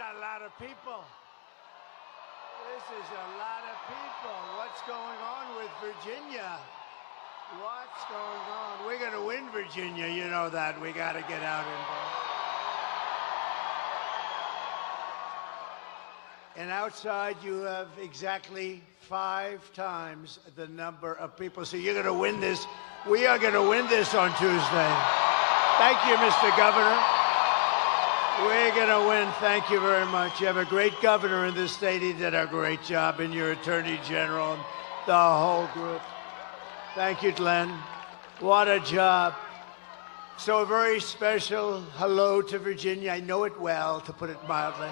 a lot of people. This is a lot of people. What's going on with Virginia? What's going on? We're going to win Virginia. You know that. We got to get out and vote. And outside, you have exactly 5 times the number of people. So you're going to win this. We are going to win this on Tuesday. Thank you, Mr. Governor. We're going to win. Thank you very much. You have a great governor in this state. He did a great job, and your attorney general and the whole group. Thank you, Glenn. What a job. So a very special hello to Virginia. I know it well, to put it mildly.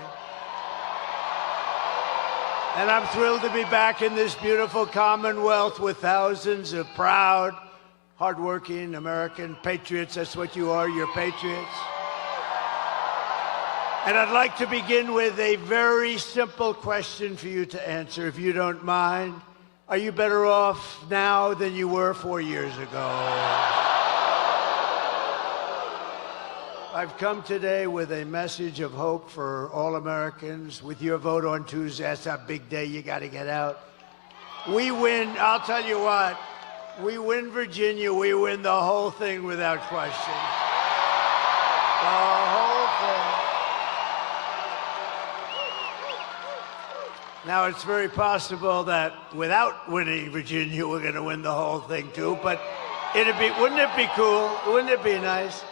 And I'm thrilled to be back in this beautiful Commonwealth with thousands of proud, hardworking American patriots. That's what you are, you're patriots. And I'd like to begin with a very simple question for you to answer, if you don't mind. Are you better off now than you were 4 years ago? I've come today with a message of hope for all Americans. With your vote on Tuesday, that's a big day. You got to get out. We win. I'll tell you what. We win Virginia. We win the whole thing without question. The whole thing. Now, it's very possible that without winning Virginia, we're going to win the whole thing, too. But wouldn't it be cool? Wouldn't it be nice?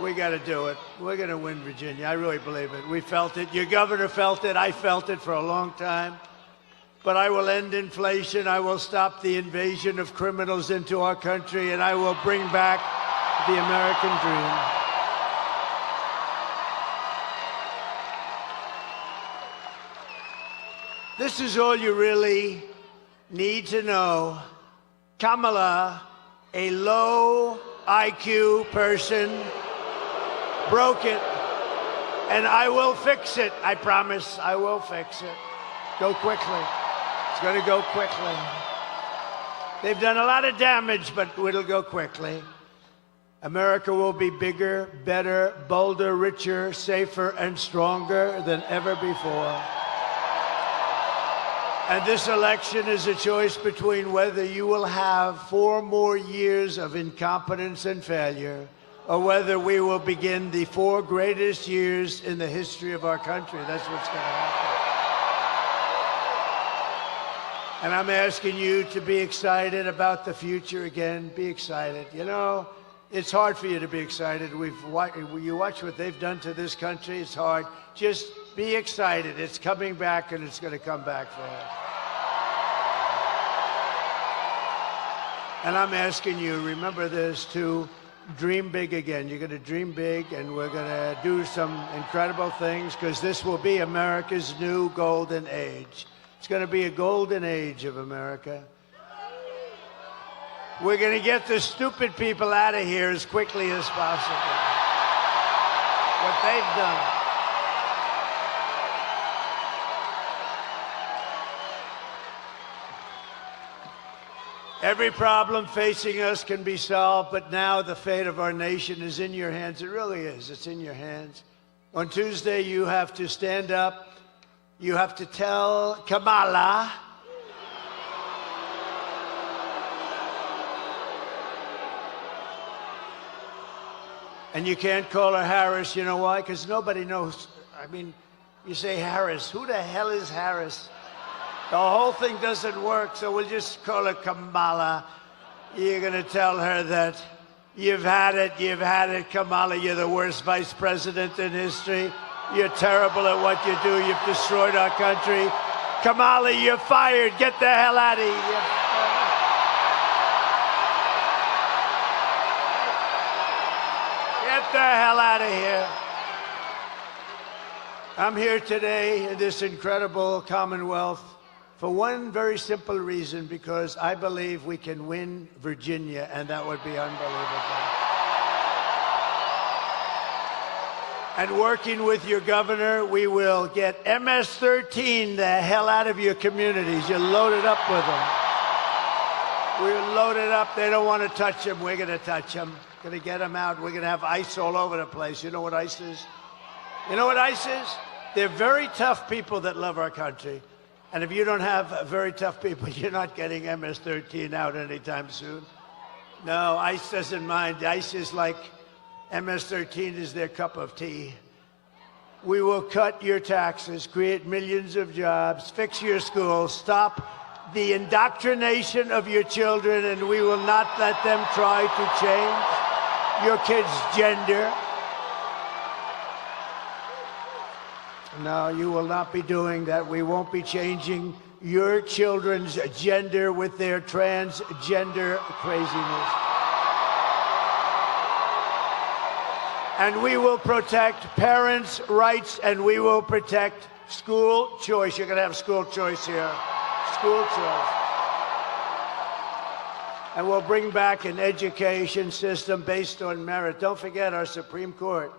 We got to do it. We're going to win Virginia. I really believe it. We felt it. Your governor felt it. I felt it for a long time. But I will end inflation. I will stop the invasion of criminals into our country, and I will bring back the American dream. This is all you really need to know. Kamala, a low IQ person, broke it, and I will fix it. I promise I will fix it. Go quickly. It's going to go quickly. They've done a lot of damage, but it'll go quickly. America will be bigger, better, bolder, richer, safer, and stronger than ever before. And this election is a choice between whether you will have 4 more years of incompetence and failure, or whether we will begin the 4 greatest years in the history of our country. That's what's going to happen. And I'm asking you to be excited about the future again. Be excited. You know, it's hard for you to be excited. You watch what they've done to this country. It's hard. Just be excited. It's coming back, and it's going to come back fast. And I'm asking you, remember this, to dream big again. You're going to dream big, and we're going to do some incredible things, because this will be America's new golden age. It's going to be a golden age of America. We're going to get the stupid people out of here as quickly as possible. What they've done. Every problem facing us can be solved, but now the fate of our nation is in your hands. It really is. It's in your hands. On Tuesday, you have to stand up. You have to tell Kamala and you can't call her Harris. You know why? Because nobody knows. I mean, you say Harris. Who the hell is Harris? The whole thing doesn't work, so we'll just call her Kamala. You're going to tell her that you've had it, Kamala. You're the worst vice president in history. You're terrible at what you do. You've destroyed our country. Kamala, you're fired. Get the hell out of here. Get the hell out of here. I'm here today in this incredible Commonwealth for one very simple reason, because I believe we can win Virginia, and that would be unbelievable. And working with your governor, we will get MS-13 the hell out of your communities. You're loaded up with them. We're loaded up. They don't want to touch them. We're going to touch them. Going to get them out. We're going to have ICE all over the place. You know what ICE is? You know what ICE is? They're very tough people that love our country. And if you don't have very tough people, you're not getting MS-13 out anytime soon. No, ICE doesn't mind. ICE is like MS-13 is their cup of tea. We will cut your taxes, create millions of jobs, fix your schools, stop the indoctrination of your children, and we will not let them try to change your kids' gender. No, you will not be doing that. We won't be changing your children's gender with their transgender craziness. And we will protect parents' rights, and we will protect school choice. You're going to have school choice here. School choice. And we'll bring back an education system based on merit. Don't forget, our Supreme Court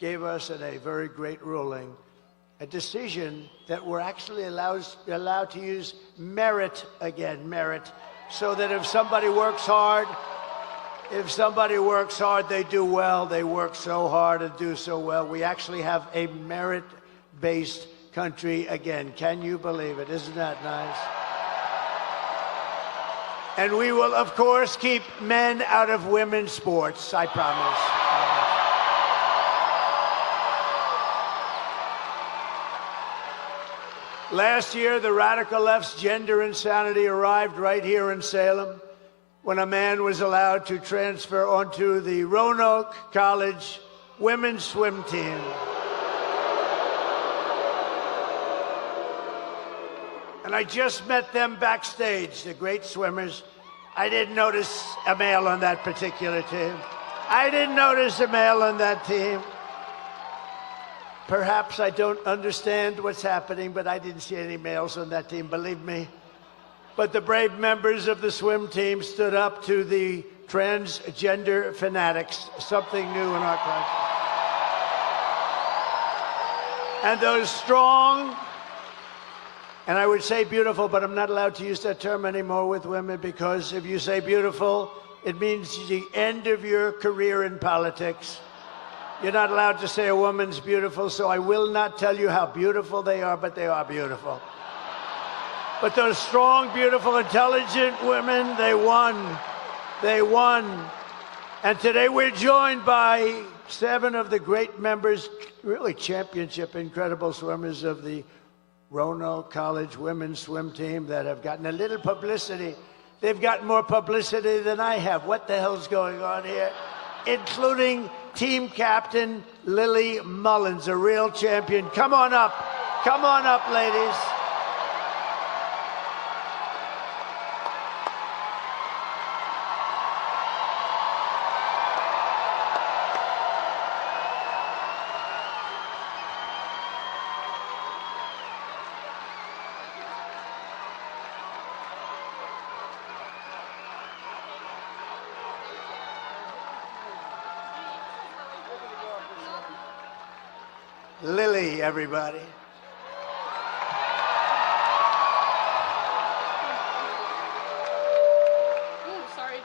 gave us a very great ruling, a decision that we're actually allowed to use merit again, merit, so that if somebody works hard, they do well. They work so hard and do so well. We actually have a merit-based country again. Can you believe it? Isn't that nice? And we will, of course, keep men out of women's sports, I promise. Last year, the radical left's gender insanity arrived right here in Salem when a man was allowed to transfer onto the Roanoke College women's swim team. And I just met them backstage, the great swimmers. I didn't notice a male on that particular team. I didn't notice a male on that team. Perhaps I don't understand what's happening, but I didn't see any males on that team, believe me. But the brave members of the swim team stood up to the transgender fanatics, something new in our country. And those strong, and I would say beautiful, but I'm not allowed to use that term anymore with women, because if you say beautiful, it means the end of your career in politics. You're not allowed to say a woman's beautiful, so I will not tell you how beautiful they are, but they are beautiful. But those strong, beautiful, intelligent women, they won. They won. And today we're joined by 7 of the great members, really championship, incredible swimmers of the Roanoke College women's swim team that have gotten a little publicity. They've gotten more publicity than I have. What the hell's going on here? Including team captain Lily Mullins, a real champion. Come on up. Come on up, ladies. Lily, everybody. Sorry.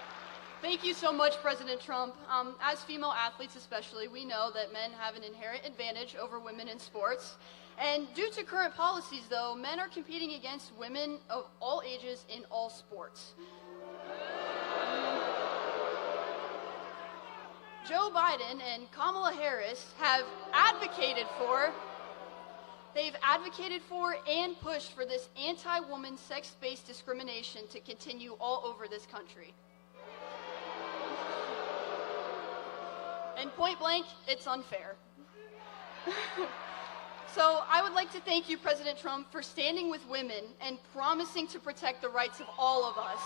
Thank you so much, President Trump. As female athletes especially, we know that men have an inherent advantage over women in sports. And due to current policies, though, men are competing against women of all ages in all sports. Joe Biden and Kamala Harris have advocated for and pushed for this anti-woman sex-based discrimination to continue all over this country. And point blank, it's unfair. So I would like to thank you, President Trump, for standing with women and promising to protect the rights of all of us.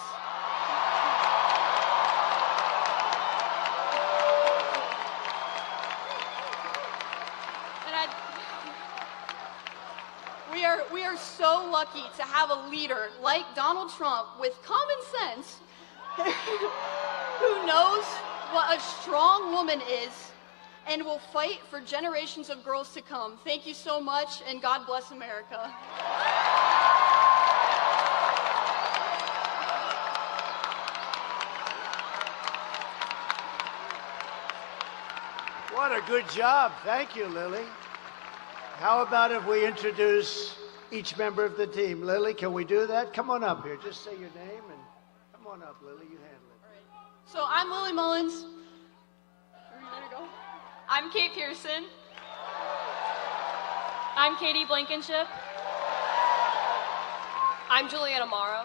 We are so lucky to have a leader like Donald Trump with common sense who knows what a strong woman is and will fight for generations of girls to come. Thank you so much, and God bless America. What a good job. Thank you, Lily. How about if we introduce each member of the team? Lily, can we do that? Come on up here. Just say your name and come on up, Lily. You handle it. All right. So I'm Lily Mullins. Are you ready to go? I'm Kate Pearson. I'm Katie Blankenship. I'm Juliana Morrow.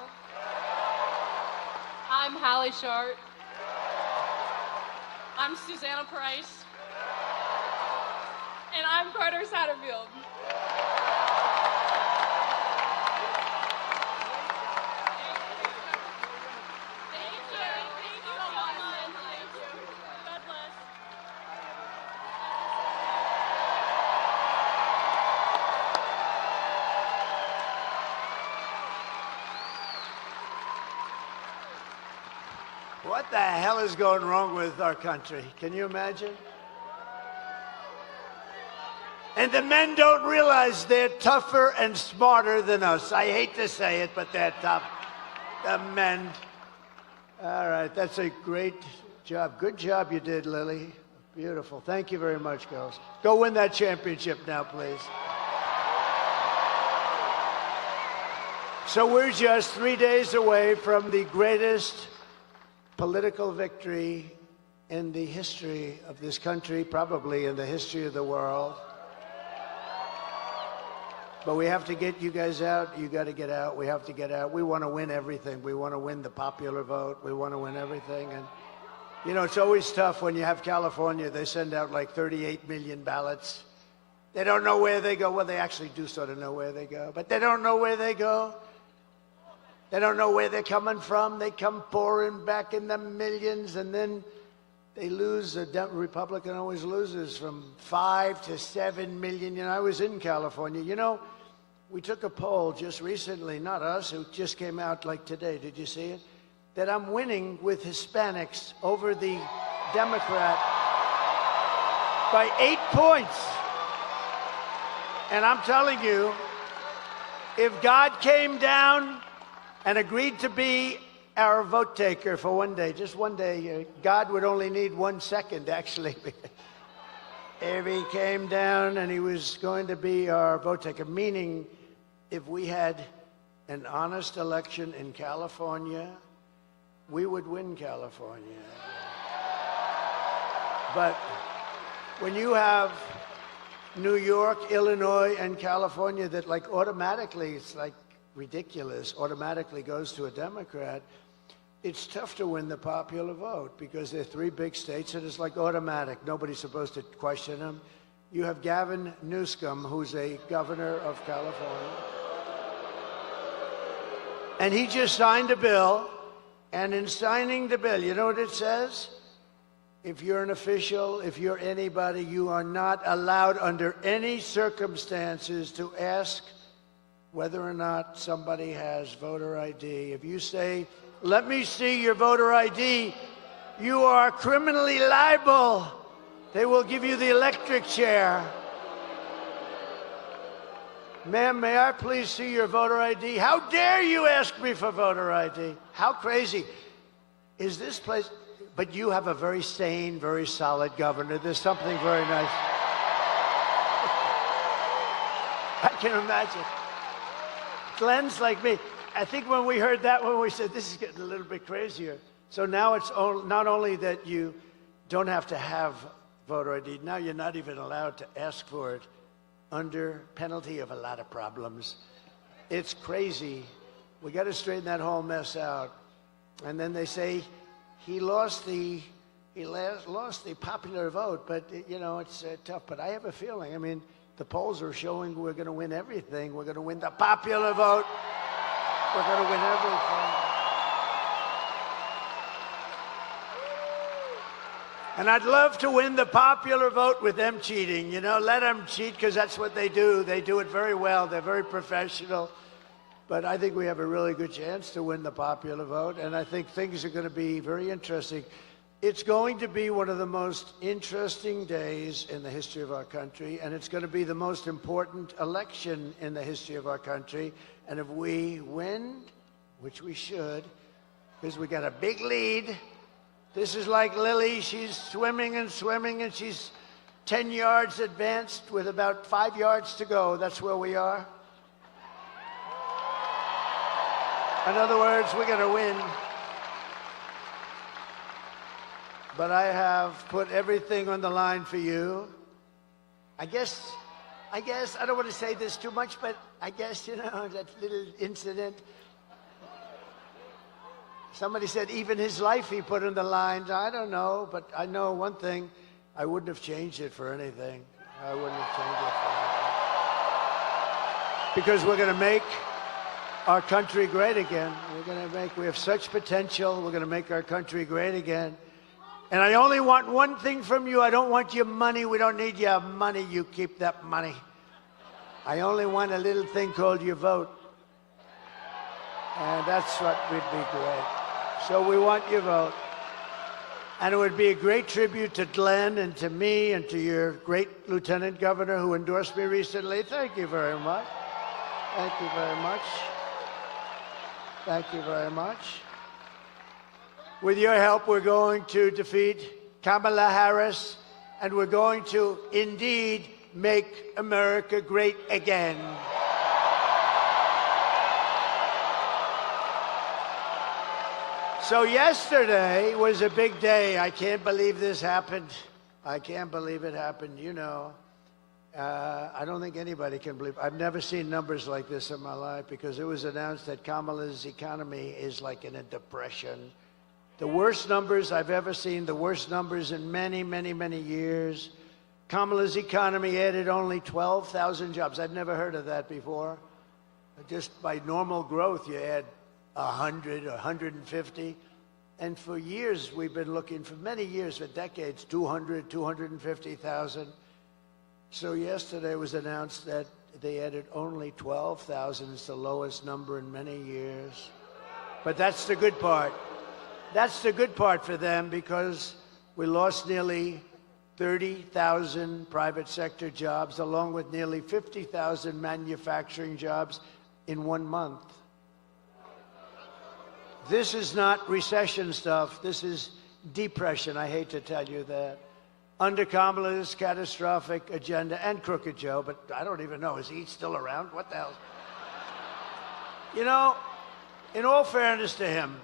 I'm Hallie Shart. I'm Susanna Price. And I'm Carter Satterfield. What the hell is going wrong with our country? Can you imagine? And the men don't realize they're tougher and smarter than us. I hate to say it, but they're tough. The men. All right, that's a great job. Good job you did, Lily. Beautiful. Thank you very much, girls. Go win that championship now, please. So we're just 3 days away from the greatest political victory in the history of this country, probably in the history of the world. But we have to get you guys out. You got to get out. We have to get out. We want to win everything. We want to win the popular vote. We want to win everything. And, you know, it's always tough when you have California. They send out like 38 million ballots. They don't know where they go. Well, they actually do sort of know where they go, but they don't know where they go. They don't know where they're coming from. They come pouring back in the millions, and then they lose. A Republican always loses from 5 to 7 million. You know, I was in California. You know, we took a poll just recently, not us, it just came out like today. Did you see it? That I'm winning with Hispanics over the Democrat by 8 points. And I'm telling you, if God came down and agreed to be our vote taker for one day, just one day, God would only need 1 second, actually. If he came down and he was going to be our vote taker, meaning if we had an honest election in California, we would win California. But when you have New York, Illinois, and California that like automatically, it's like ridiculous, automatically goes to a Democrat, it's tough to win the popular vote because they're 3 big states and it's like automatic. Nobody's supposed to question them. You have Gavin Newsom, who's a governor of California. And he just signed a bill. And in signing the bill, you know what it says? If you're an official, if you're anybody, you are not allowed under any circumstances to ask whether or not somebody has voter ID. If you say, let me see your voter ID, you are criminally liable. They will give you the electric chair. Ma'am, may I please see your voter ID? How dare you ask me for voter ID? How crazy is this place? But you have a very sane, very solid governor. There's something very nice. I can imagine. Glenn's like me. I think when we heard that one, we said, this is getting a little bit crazier. So now it's not only that you don't have to have voter ID, now you're not even allowed to ask for it under penalty of a lot of problems. It's crazy. We got to straighten that whole mess out. And then they say he lost the popular vote, but you know, it's tough. But I have a feeling, I mean, the polls are showing we're going to win everything. We're going to win the popular vote. We're going to win everything. And I'd love to win the popular vote with them cheating. You know, let them cheat because that's what they do. They do it very well. They're very professional. But I think we have a really good chance to win the popular vote. And I think things are going to be very interesting. It's going to be one of the most interesting days in the history of our country. And it's going to be the most important election in the history of our country. And if we win, which we should, because we got a big lead. This is like Lily. She's swimming and swimming, and she's 10 yards advanced with about 5 yards to go. That's where we are. In other words, we're going to win. But I have put everything on the line for you. I guess, I don't want to say this too much, but I guess, you know, that little incident. Somebody said even his life he put on the line. I don't know, but I know one thing. I wouldn't have changed it for anything. I wouldn't have changed it for anything. Because we're going to make our country great again. We have such potential. We're going to make our country great again. And I only want one thing from you. I don't want your money. We don't need your money. You keep that money. I only want a little thing called your vote. And that's what would be great. So we want your vote. And it would be a great tribute to Glenn and to me and to your great Lieutenant Governor who endorsed me recently. Thank you very much. Thank you very much. Thank you very much. With your help, we're going to defeat Kamala Harris, and we're going to indeed make America great again. So yesterday was a big day. I can't believe this happened. I can't believe it happened. You know, I don't think anybody can believe. I've never seen numbers like this in my life because it was announced that Kamala's economy is like in a depression. The worst numbers I've ever seen, the worst numbers in many, many, many years. Kamala's economy added only 12,000 jobs. I've never heard of that before. Just by normal growth, you add 100 or 150. And for years, we've been looking, for many years, for decades, 200, 250,000. So yesterday it was announced that they added only 12,000. It's the lowest number in many years. But that's the good part. That's the good part for them because we lost nearly 30,000 private sector jobs, along with nearly 50,000 manufacturing jobs in 1 month. This is not recession stuff. This is depression. I hate to tell you that. Under Kamala's catastrophic agenda, and Crooked Joe, but I don't even know, is he still around? What the hell? You know, in all fairness to him,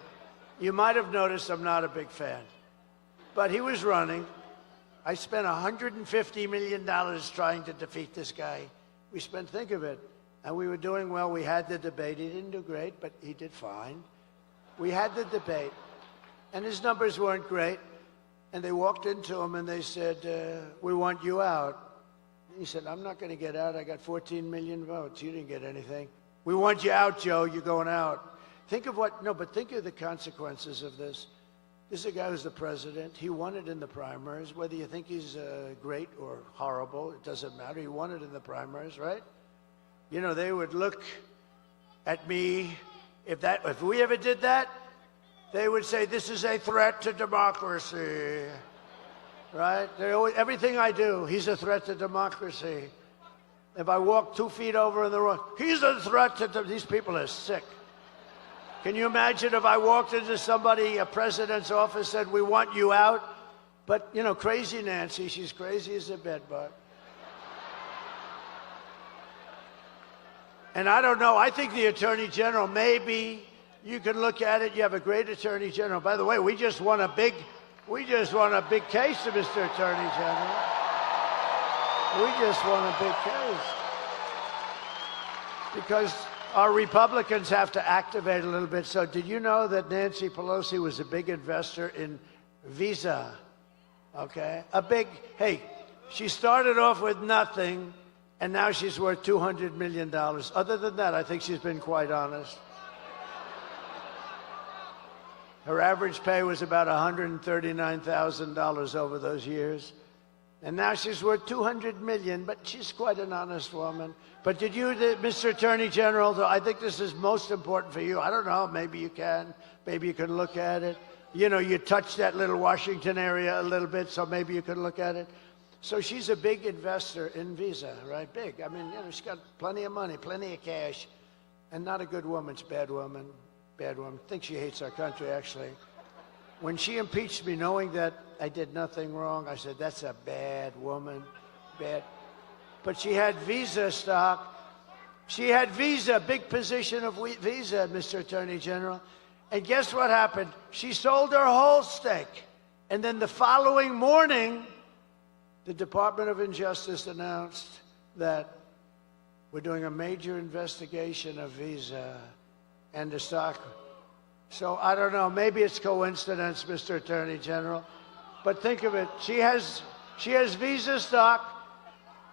you might have noticed I'm not a big fan. But he was running. I spent $150 million trying to defeat this guy. We spent, think of it, and we were doing well. We had the debate. He didn't do great, but he did fine. We had the debate, and his numbers weren't great. And they walked into him and they said, we want you out. He said, I'm not going to get out. I got 14 million votes. You didn't get anything. We want you out, Joe. You're going out. Think of what, no, but think of the consequences of this. This is a guy who's the president. He won it in the primaries. Whether you think he's great or horrible, it doesn't matter. He won it in the primaries, right? You know, they would look at me. If we ever did that, they would say, this is a threat to democracy, right? Everything I do, he's a threat to democracy. If I walk 2 feet over in the road, he's a threat to these people are sick. Can you imagine if I walked into somebody, a president's office, said, we want you out? But, you know, crazy Nancy, she's crazy as a bedbug. And I don't know, I think the Attorney General, maybe you can look at it. You have a great Attorney General. By the way, we just won a big case, Mr. Attorney General. We just won a big case. Because our Republicans have to activate a little bit. So did you know that Nancy Pelosi was a big investor in Visa? Okay? Hey, she started off with nothing, and now she's worth $200 million. Other than that, I think she's been quite honest. Her average pay was about $139,000 over those years. And now she's worth $200 million, but she's quite an honest woman. But did you, Mr. Attorney General, I think this is most important for you. I don't know, maybe you can look at it. You know, you touched that little Washington area a little bit, so maybe you can look at it. So she's a big investor in Visa, right? Big. I mean, you know, she's got plenty of money, plenty of cash, and not a good woman. She's a bad woman. Bad woman. I think she hates our country, actually. when she impeached me, knowing that I did nothing wrong, I said, that's a bad woman, bad. But she had Visa stock. She had Visa, big position of Visa, Mr. Attorney General. And guess what happened? She sold her whole stake. And then the following morning, the Department of Injustice announced that we're doing a major investigation of Visa and the stock. So I don't know, maybe it's coincidence, Mr. Attorney General, but think of it. She has Visa stock.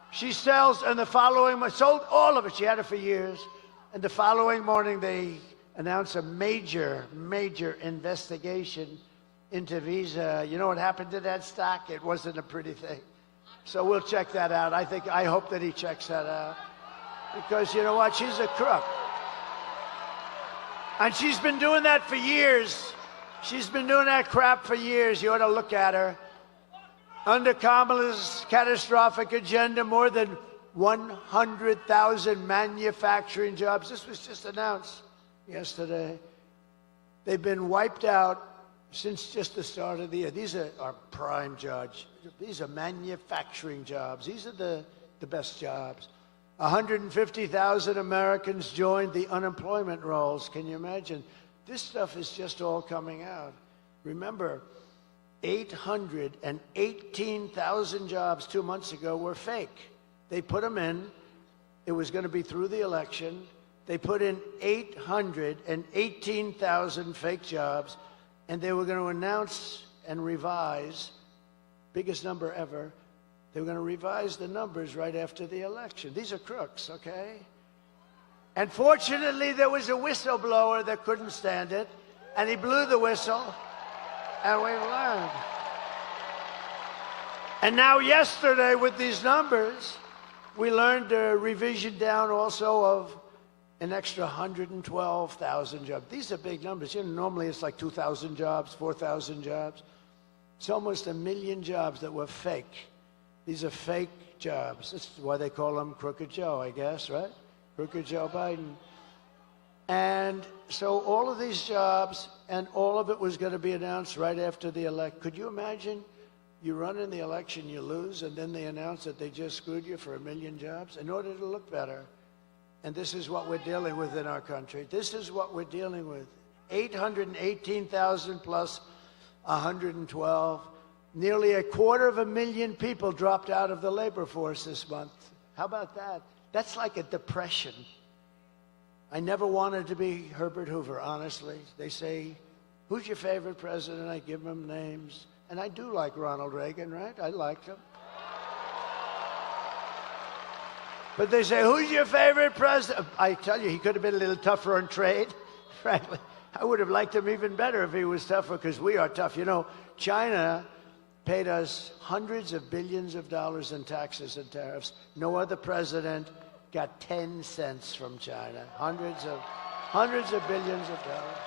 She sells, and the following, sold all of it. She had it for years. And the following morning, they announced a major, major investigation into Visa. You know what happened to that stock? It wasn't a pretty thing. So we'll check that out. I hope that he checks that out. Because you know what? She's a crook. And she's been doing that for years. She's been doing that crap for years. You ought to look at her. Under Kamala's catastrophic agenda, more than 100,000 manufacturing jobs. This was just announced yesterday. They've been wiped out since just the start of the year. These are our prime jobs. These are manufacturing jobs. These are the best jobs. 150,000 Americans joined the unemployment rolls. Can you imagine? This stuff is just all coming out. Remember, 818,000 jobs 2 months ago were fake. They put them in. It was going to be through the election. They put in 818,000 fake jobs, and they were going to announce and revise, biggest number ever. They were going to revise the numbers right after the election. These are crooks, okay? And fortunately, there was a whistleblower that couldn't stand it, and he blew the whistle. And we've learned. And now yesterday with these numbers, we learned a revision down also of an extra 112,000 jobs. These are big numbers. You know, normally it's like 2,000 jobs, 4,000 jobs. It's almost 1 million jobs that were fake. These are fake jobs. That's why they call him Crooked Joe, I guess, right? Crooked Joe Biden. And so all of these jobs, and all of it was going to be announced right after the election. Could you imagine you run in the election, you lose, and then they announce that they just screwed you for 1 million jobs in order to look better? And this is what we're dealing with in our country. This is what we're dealing with. 818,000 plus 112. Nearly 250,000 people dropped out of the labor force this month. How about that? That's like a depression. I never wanted to be Herbert Hoover, honestly. They say, who's your favorite president? I give them names. And I do like Ronald Reagan, right? I liked him. But they say, who's your favorite president? I tell you, he could have been a little tougher on trade, frankly. I would have liked him even better if he was tougher, because we are tough. You know, China paid us hundreds of billions of dollars in taxes and tariffs. No other president got 10 cents from China. Hundreds of billions of dollars.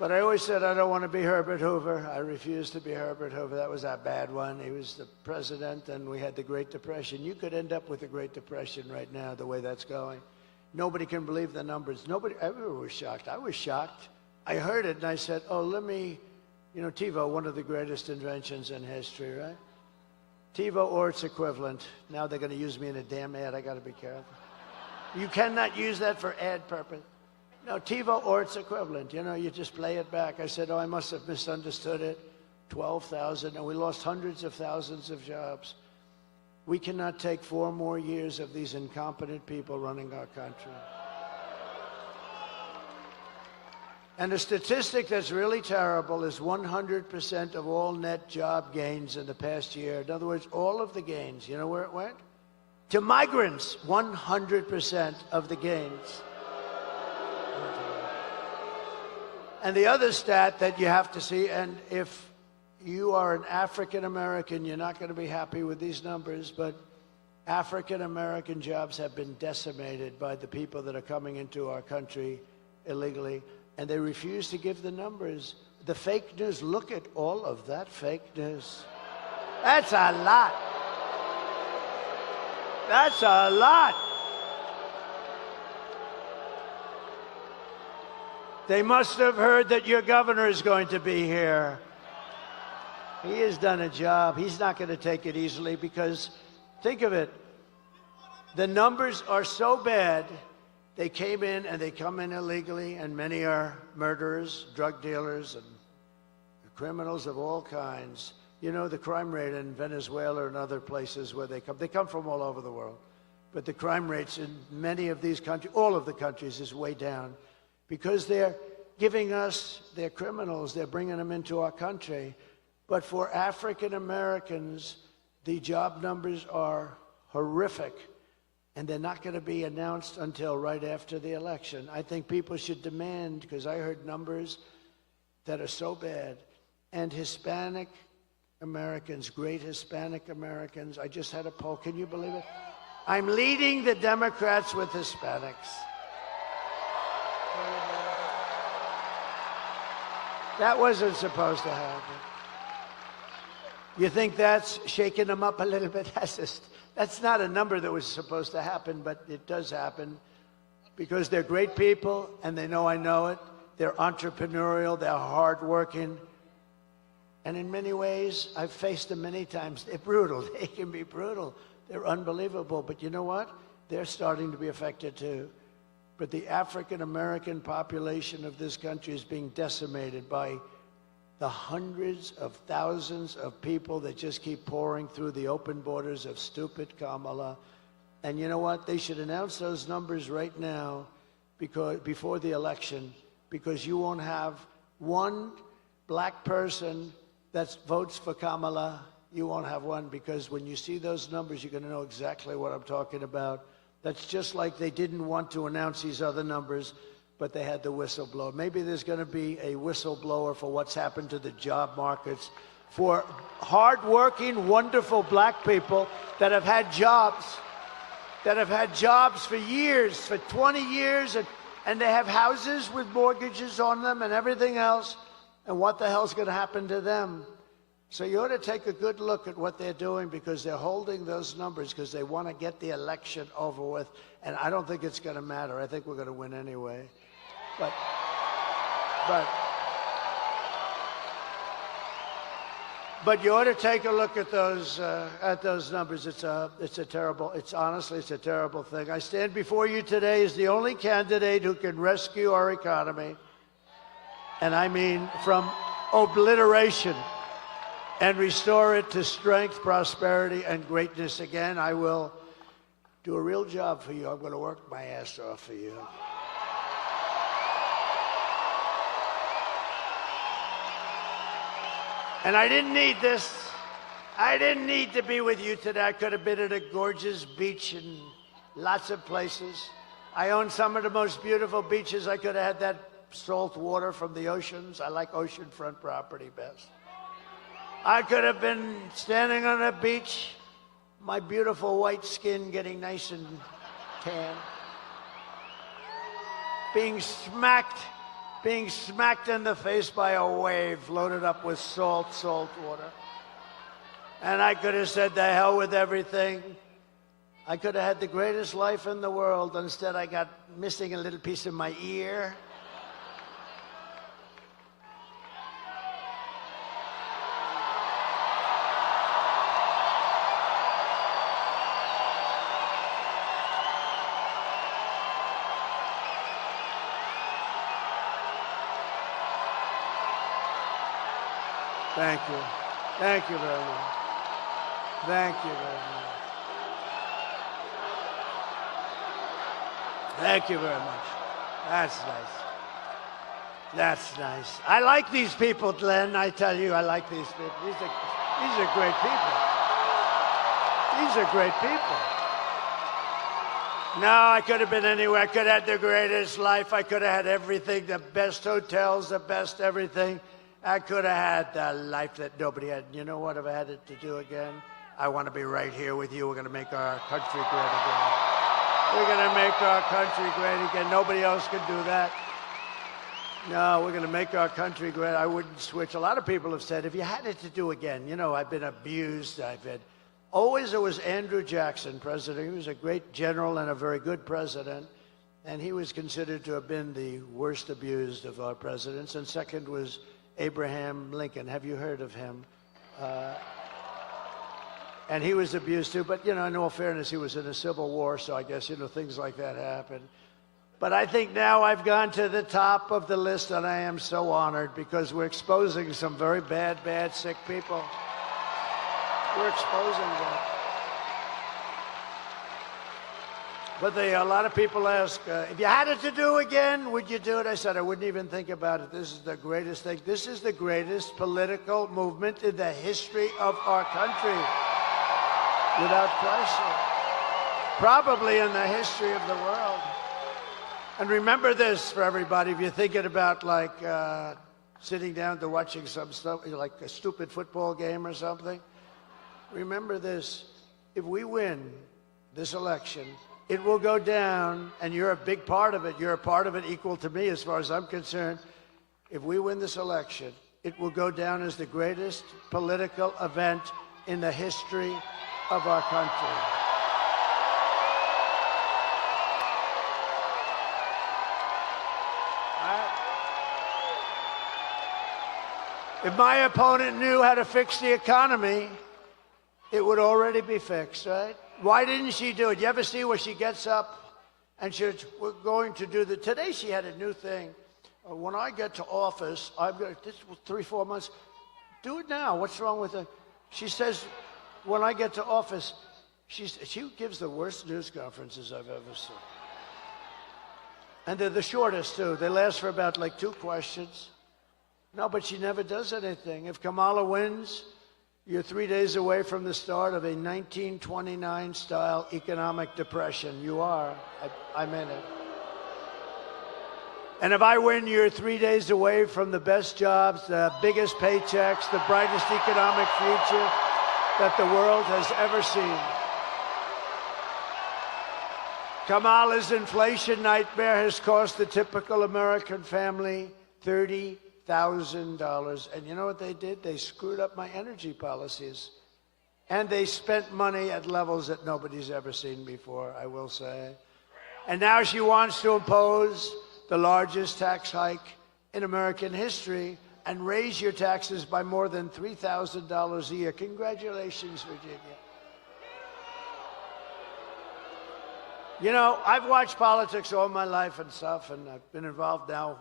But I always said I don't want to be Herbert Hoover. I refused to be Herbert Hoover. That was a bad one. He was the president, and we had the Great Depression. You could end up with the Great Depression right now, the way that's going. Nobody can believe the numbers. Nobody ever was shocked. I was shocked. I heard it, and I said, oh, let me, you know, TiVo, one of the greatest inventions in history, right? TiVo or its equivalent. Now they're going to use me in a damn ad. I got to be careful. You cannot use that for ad purpose. No, TiVo or its equivalent. You know, you just play it back. I said, oh, I must have misunderstood it. 12,000, and we lost hundreds of thousands of jobs. We cannot take 4 more years of these incompetent people running our country. And a statistic that's really terrible is 100% of all net job gains in the past year. In other words, all of the gains, you know where it went? To migrants, 100% of the gains. And the other stat that you have to see, and if you are an African American, you're not going to be happy with these numbers, but African American jobs have been decimated by the people that are coming into our country illegally. And they refuse to give the numbers. The fake news, look at all of that fake news. That's a lot. That's a lot. They must have heard that your governor is going to be here. He has done a job. He's not going to take it easily because, think of it, the numbers are so bad. They came in and they come in illegally, and many are murderers, drug dealers, and criminals of all kinds. You know, the crime rate in Venezuela and other places where they come from all over the world. But the crime rates in many of these countries, all of the countries, is way down because they're giving us their criminals, they're bringing them into our country. But for African Americans, the job numbers are horrific, and they're not going to be announced until right after the election. I think people should demand, because I heard numbers that are so bad, and Hispanic Americans, great Hispanic Americans, I just had a poll, can you believe it? I'm leading the Democrats with Hispanics. That wasn't supposed to happen. You think that's shaking them up a little bit? That's not a number that was supposed to happen, but it does happen because they're great people and they know I know it. They're entrepreneurial, they're hardworking. And in many ways, I've faced them many times. They're brutal. They can be brutal. They're unbelievable. But you know what? They're starting to be affected too. But the African-American population of this country is being decimated by the hundreds of thousands of people that just keep pouring through the open borders of stupid Kamala. And you know what? They should announce those numbers right now before the election, because you won't have one black person that votes for Kamala. You won't have one, because when you see those numbers, you're going to know exactly what I'm talking about. That's just like they didn't want to announce these other numbers, but they had the whistleblower. Maybe there's going to be a whistleblower for what's happened to the job markets for hardworking, wonderful black people that have had jobs, for years, for 20 years, and they have houses with mortgages on them and everything else. And what the hell's going to happen to them? So you ought to take a good look at what they're doing, because they're holding those numbers because they want to get the election over with. And I don't think it's going to matter. I think we're going to win anyway. But you ought to take a look at those numbers. Honestly, it's a terrible thing. I stand before you today as the only candidate who can rescue our economy. And I mean from obliteration, and restore it to strength, prosperity, and greatness again. I will do a real job for you. I'm going to work my ass off for you. And I didn't need this. I didn't need to be with you today. I could have been at a gorgeous beach in lots of places. I own some of the most beautiful beaches. I could have had that salt water from the oceans. I like oceanfront property best. I could have been standing on a beach, my beautiful white skin getting nice and tan, being smacked in the face by a wave loaded up with salt water. And I could have said, the hell with everything. I could have had the greatest life in the world. Instead, I got missing a little piece of my ear. Thank you. Thank you very much. Thank you very much. Thank you very much. That's nice. That's nice. I like these people, Glenn. I tell you, I like these people. These are great people. These are great people. No, I could have been anywhere. I could have had the greatest life. I could have had everything, the best hotels, the best everything. I could have had the life that nobody had. You know what? If I had it to do again, I want to be right here with you. We're going to make our country great again. We're going to make our country great again. Nobody else can do that. No, we're going to make our country great. I wouldn't switch. A lot of people have said, if you had it to do again, you know, I've been abused. Always it was Andrew Jackson, president. He was a great general and a very good president. And he was considered to have been the worst abused of our presidents. And second was Abraham Lincoln. Have you heard of him? And he was abused too. But, you know, in all fairness, he was in a civil war, so I guess, you know, things like that happen. But I think now I've gone to the top of the list, and I am so honored because we're exposing some very bad, sick people. We're exposing them. But a lot of people ask, if you had it to do again, would you do it? I said, I wouldn't even think about it. This is the greatest thing. This is the greatest political movement in the history of our country, without question. Probably in the history of the world. And remember this for everybody, if you're thinking about like sitting down to watching some stuff, like a stupid football game or something, remember this, if we win this election, it will go down, and you're a big part of it. You're a part of it equal to me as far as I'm concerned. If we win this election, it will go down as the greatest political event in the history of our country. If my opponent knew how to fix the economy, it would already be fixed, right? Why didn't she do it? You ever see where she gets up and she says, we're going to do the, today she had a new thing. When I get to office, I've got, this was 3-4 months, do it now. What's wrong with it? She says, when I get to office, she gives the worst news conferences I've ever seen. And they're the shortest, too. They last for about like 2 questions. No, but she never does anything. If Kamala wins, you're 3 days away from the start of a 1929-style economic depression. You are. I meant it. And if I win, you're 3 days away from the best jobs, the biggest paychecks, the brightest economic future that the world has ever seen. Kamala's inflation nightmare has cost the typical American family $30,000. And you know what they did? They screwed up my energy policies. And they spent money at levels that nobody's ever seen before, I will say. And now she wants to impose the largest tax hike in American history and raise your taxes by more than $3,000 a year. Congratulations, Virginia. You know, I've watched politics all my life and stuff, and I've been involved now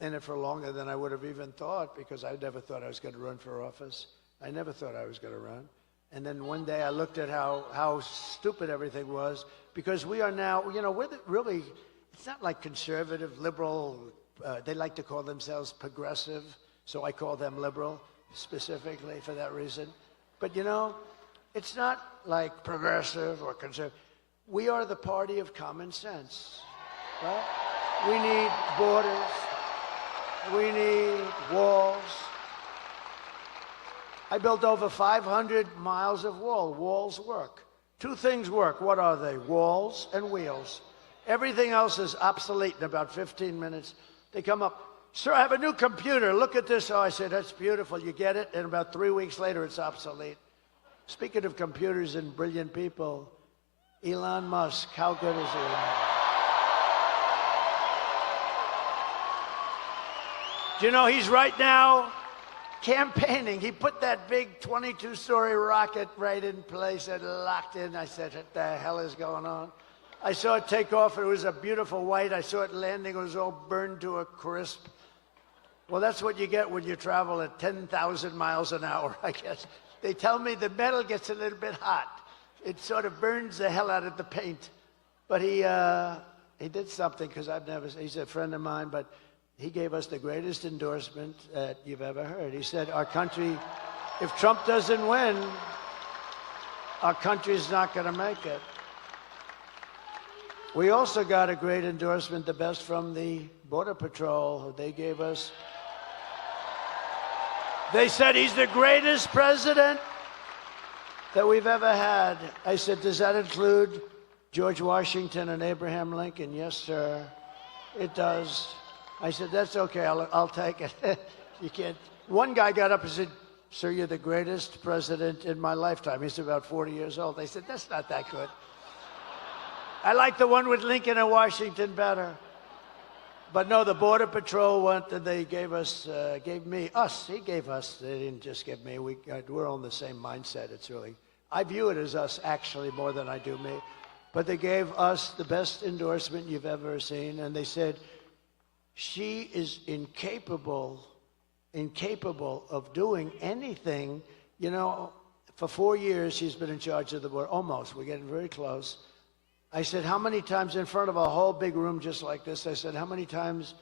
in it for longer than I would have even thought, because I never thought I was going to run for office. I never thought I was going to run. And then one day I looked at how stupid everything was, because we are now, you know, we're really, it's not like conservative, liberal. They like to call themselves progressive, so I call them liberal specifically for that reason. But, you know, it's not like progressive or conservative. We are the party of common sense, right? We need borders. We need walls. I built over 500 miles of wall. Walls work. 2 things work. What are they? Walls and wheels. Everything else is obsolete in about 15 minutes. They come up, sir, I have a new computer. Look at this. Oh, I said, that's beautiful. You get it? And about 3 weeks later, it's obsolete. Speaking of computers and brilliant people, Elon Musk, how good is he? Do you know he's right now campaigning? He put that big 22-story rocket right in place and locked in. I said, what the hell is going on? I saw it take off. It was a beautiful white. I saw it landing. It was all burned to a crisp. Well, that's what you get when you travel at 10,000 miles an hour, I guess. They tell me the metal gets a little bit hot. It sort of burns the hell out of the paint. But he did something, because he's a friend of mine, but he gave us the greatest endorsement that you've ever heard. He said, our country, if Trump doesn't win, our country's not going to make it. We also got a great endorsement, the best from the Border Patrol. They gave us, they said he's the greatest president that we've ever had. I said, does that include George Washington and Abraham Lincoln? Yes, sir, it does. I said, that's okay, I'll take it. You can't. One guy got up and said, sir, you're the greatest president in my lifetime. He's about 40 years old. I said, that's not that good. I like the one with Lincoln and Washington better. But no, the Border Patrol one that they gave us, he gave us, they didn't just give me, we're on the same mindset. It's really, I view it as us actually more than I do me. But they gave us the best endorsement you've ever seen, and they said, she is incapable of doing anything. You know, for 4 years, she's been in charge of the border, almost, we're getting very close. I said, how many times in front of a whole big room just like this, I said, how many times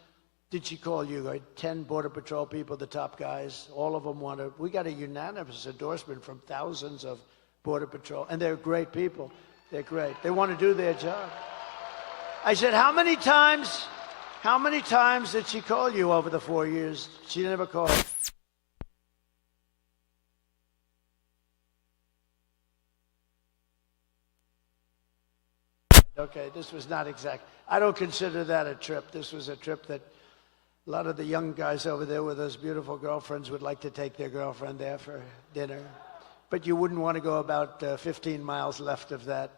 did she call you? 10 Border Patrol people, the top guys, all of them wanted, we got a unanimous endorsement from thousands of Border Patrol, and they're great people. They're great. They want to do their job. I said, how many times did she call you over the 4 years? She never called. Okay, this was not exact. I don't consider that a trip. This was a trip that a lot of the young guys over there with those beautiful girlfriends would like to take their girlfriend there for dinner. But you wouldn't want to go about 15 miles left of that.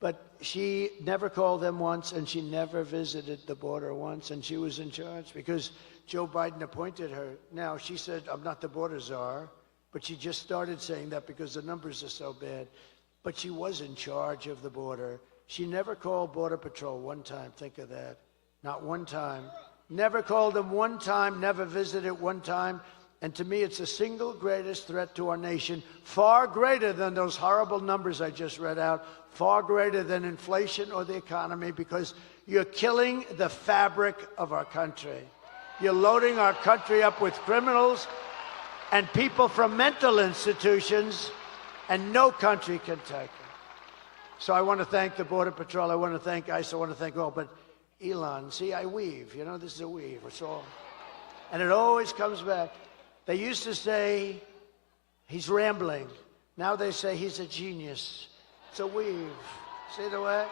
But she never called them once, and she never visited the border once, and she was in charge because Joe Biden appointed her. Now, she said, I'm not the border czar, but she just started saying that because the numbers are so bad. But she was in charge of the border. She never called Border Patrol one time. Think of that. Not one time. Never called them one time, never visited one time. And to me, it's the single greatest threat to our nation, far greater than those horrible numbers I just read out, far greater than inflation or the economy, because you're killing the fabric of our country. You're loading our country up with criminals and people from mental institutions, and no country can take them. So I want to thank the Border Patrol. I want to thank ICE. I want to thank all. But Elon, see, I weave. You know, this is a weave. It's all. And it always comes back. They used to say he's rambling. Now they say he's a genius. It's a weave. See the way?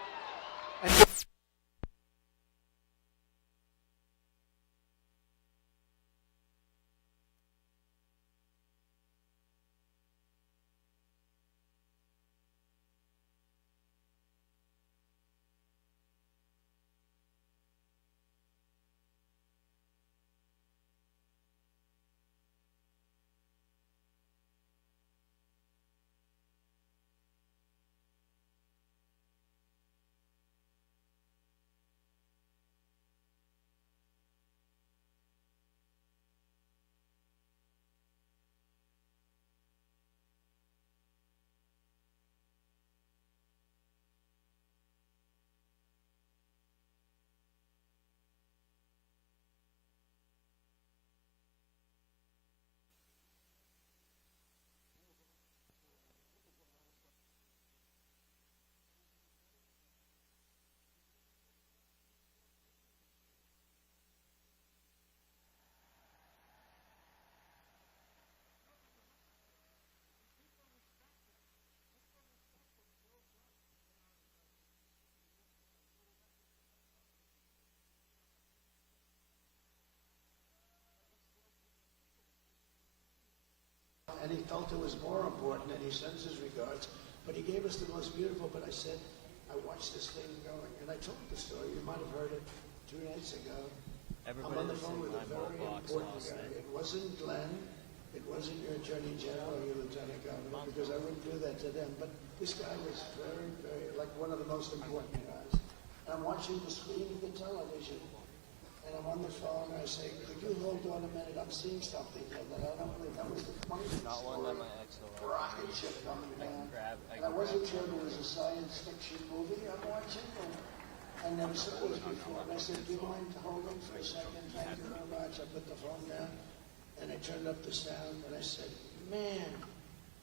And he felt it was more important, and he sends his regards. But he gave us the most beautiful, but I said, I watched this thing going, and I told the story. You might have heard it 2 nights ago. I'm on the phone with a very important guy. It wasn't Glenn. It wasn't your Attorney General or your Lieutenant Governor, because I wouldn't do that to them. But this guy was very, very, like one of the most important guys. And I'm watching the screen of the television, and I'm on the phone, and I say, could you hold on a minute? I'm seeing something here that I don't believe. That was the funniest story. Rocket ship coming down. And I wasn't sure there was a science fiction movie I'm watching, and never saw this before. And I said, do you mind holding for a second? Thank you very much. I put the phone down, and I turned up the sound, and I said, man,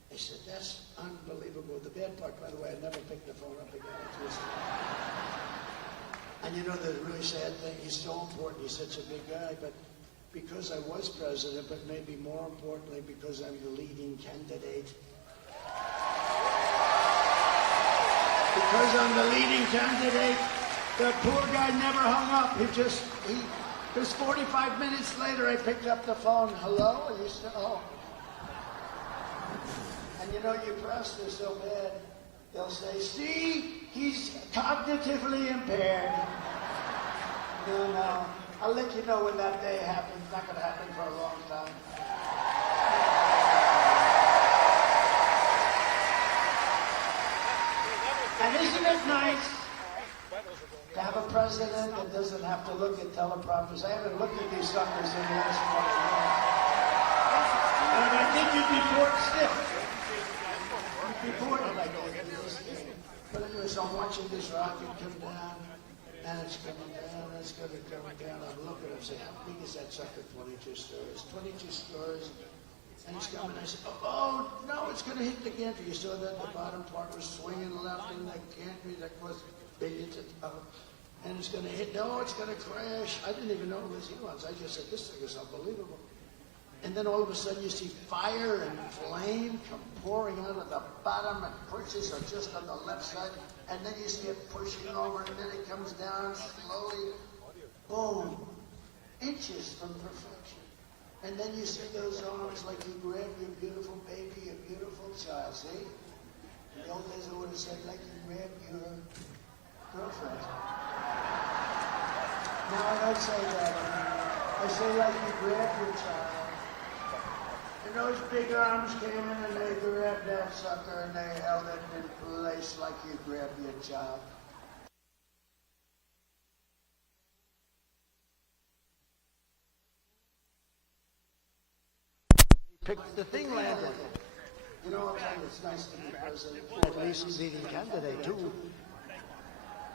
I said, that's unbelievable. The bad part, by the way, I never picked the phone up again. It was, and you know the really sad thing, he's so important, he's such a big guy, but because I was president, but maybe more importantly, because I'm the leading candidate. Because I'm the leading candidate, the poor guy never hung up. Just 45 minutes later, I picked up the phone. Hello? Are you still? Oh. And you know, your press is so bad. They'll say, see, he's cognitively impaired. No. I'll let you know when that day happens. It's not going to happen for a long time. And isn't it nice to have a president that doesn't have to look at teleprompters? I haven't looked at these suckers in the last 20 minutes. And I think you'd be bored stiff. You'd be bored like this. But anyway, so I'm watching this rocket come down, and it's coming down, and it's going to come down. I'm looking at it, saying, how big is that sucker? 22 stories. 22 stories. And it's coming. I said, oh, no, it's going to hit the gantry. You saw that the bottom part was swinging left in the gantry. That was billions of dollars. And it's going to hit. No, it's going to crash. I didn't even know it was Elon's. I just said, this thing is unbelievable. And then all of a sudden you see fire and flame come pouring out of the bottom, and pushes are just on the left side. And then you see it pushing over, and then it comes down slowly. Boom. Inches from perfection. And then you see those arms like you grab your beautiful baby, your beautiful child, see? In the old days I would have said like you grab your girlfriend. Now I don't say that anymore. I say like you grab your child. And those big arms came in and they grabbed that sucker and they held it in place like you grabbed your child. The thing landed. You know what? It's nice to be president. At least leading candidate, too.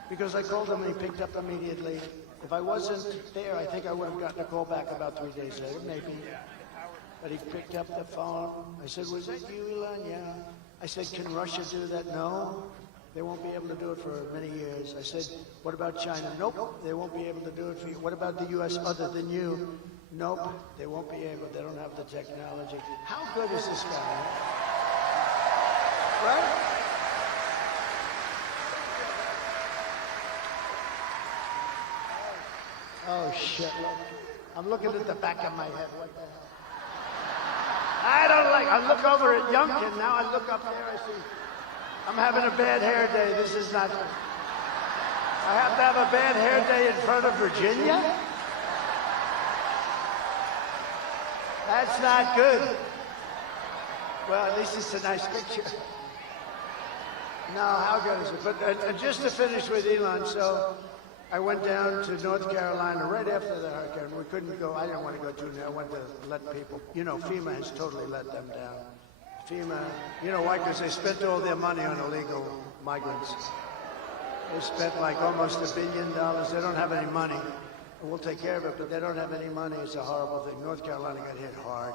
Because I called him and he picked up immediately. If I wasn't there, I think I would have gotten a call back about 3 days later, maybe. But he picked up the phone. I said, was that you, Elon? Yeah. I said, can Russia do that? No. They won't be able to do it for many years. I said, what about China? Nope. They won't be able to do it for you. What about the U.S. other than you? Nope, they won't be able. They don't have the technology. How good is this guy? Right? Oh, shit. I'm looking at the back of my head. What the hell? I don't like. I look over at Youngkin. Now I look up there. I see. I'm having a bad hair day. This is not. I have to have a bad hair day in front of Virginia? That's not good. Well, at least it's a nice picture. No, how good is it? But just to finish with Elon, so I went down to North Carolina right after the hurricane. We couldn't go. I didn't want to go too near. I wanted to let people. You know, FEMA has totally let them down. FEMA, you know why? Because they spent all their money on illegal migrants. They spent like almost $1 billion. They don't have any money. We'll take care of it, but they don't have any money. It's a horrible thing. North Carolina got hit hard.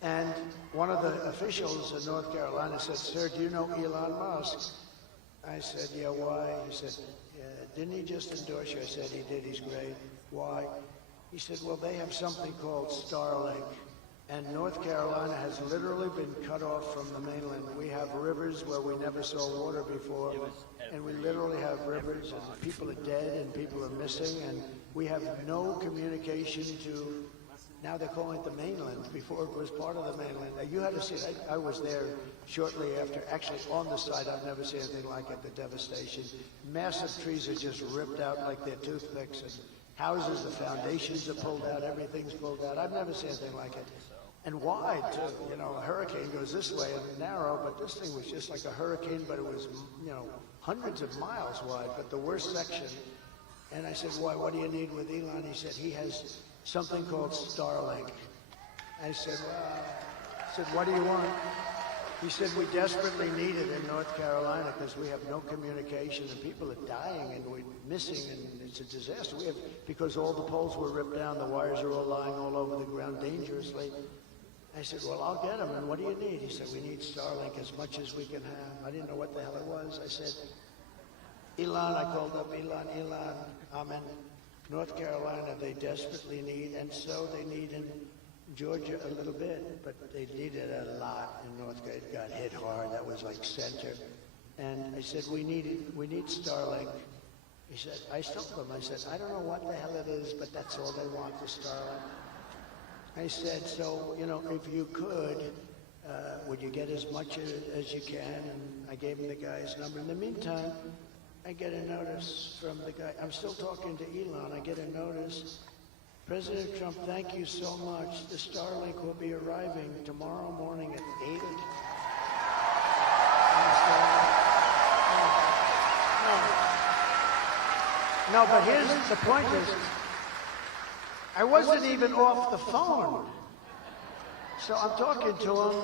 And one of the officials in North Carolina said, sir, do you know Elon Musk? I said, yeah, why? He said, yeah, didn't he just endorse you? I said, he did. He's great. Why? He said, well, they have something called Starlink. And North Carolina has literally been cut off from the mainland. We have rivers where we never saw water before. And we literally have rivers, and people are dead, and people are missing, and we have no communication to, now they're calling it the mainland. Before it was part of the mainland. You had to see it. I was there shortly after, actually on the site. I've never seen anything like it, the devastation. Massive trees are just ripped out like they're toothpicks, and houses, the foundations are pulled out, everything's pulled out. I've never seen anything like it. And wide, too. You know, a hurricane goes this way and narrow, but this thing was just like a hurricane, but it was, you know, hundreds of miles wide, but the worst section. And I said, why, what do you need with Elon? He said, he has something called Starlink. I said, what do you want? He said, we desperately need it in North Carolina because we have no communication and people are dying and we're missing and it's a disaster. We have, because all the poles were ripped down, the wires are all lying all over the ground dangerously. I said, well, I'll get them. And what do you need? He said, we need Starlink as much as we can have. I didn't know what the hell it was. I said, Elon, I called up Elon, I'm in North Carolina. They desperately need, and so they need in Georgia a little bit, but they needed a lot in North Carolina. It got hit hard. That was like center. And I said, we need Starlink. He said, I told him, I said, I don't know what the hell it is, but that's all they want, the Starlink. I said, so, you know, if you could, would you get as much as you can? And I gave him the guy's number. In the meantime, I get a notice from the guy. I'm still talking to Elon. I get a notice. President Trump, thank you so much. The Starlink will be arriving tomorrow morning at 8 o'clock. No, but here's the point is, I wasn't even off the phone. So I'm talking to him,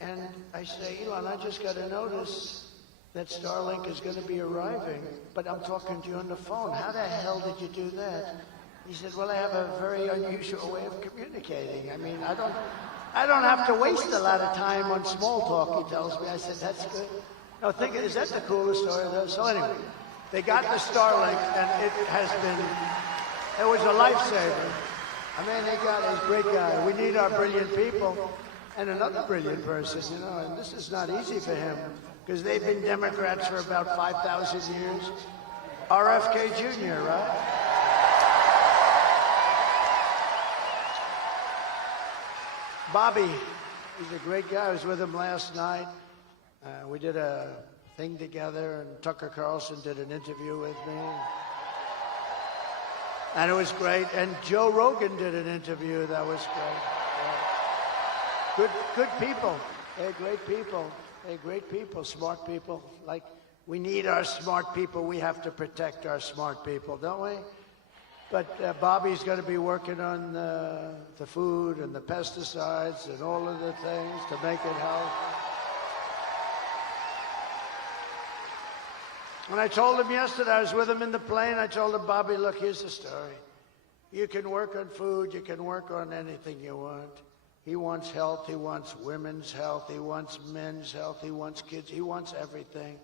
and I say, Elon, I just got a notice that Starlink is going to be arriving, but I'm talking to you on the phone. How the hell did you do that? He said, well, I have a very unusual way of communicating. I mean, I don't have to waste a lot of time on small talk, he tells me. I said, that's good. No, is that the coolest story though? So anyway, they got the Starlink, and it was a lifesaver. I mean, he's a great guy. We need our brilliant people and another brilliant person, you know, and this is not easy for him because they've been Democrats for about 5,000 years. RFK Jr., right? Bobby, he's a great guy. I was with him last night. We did a thing together, and Tucker Carlson did an interview with me. And it was great. And Joe Rogan did an interview. That was great. Yeah. Good people. They're great people. They're great people, smart people. Like, we need our smart people. We have to protect our smart people, don't we? But Bobby's going to be working on the food and the pesticides and all of the things to make it healthy. When I told him yesterday, I was with him in the plane, I told him, Bobby, look, here's the story. You can work on food, you can work on anything you want. He wants health, he wants women's health, he wants men's health, he wants kids, he wants everything.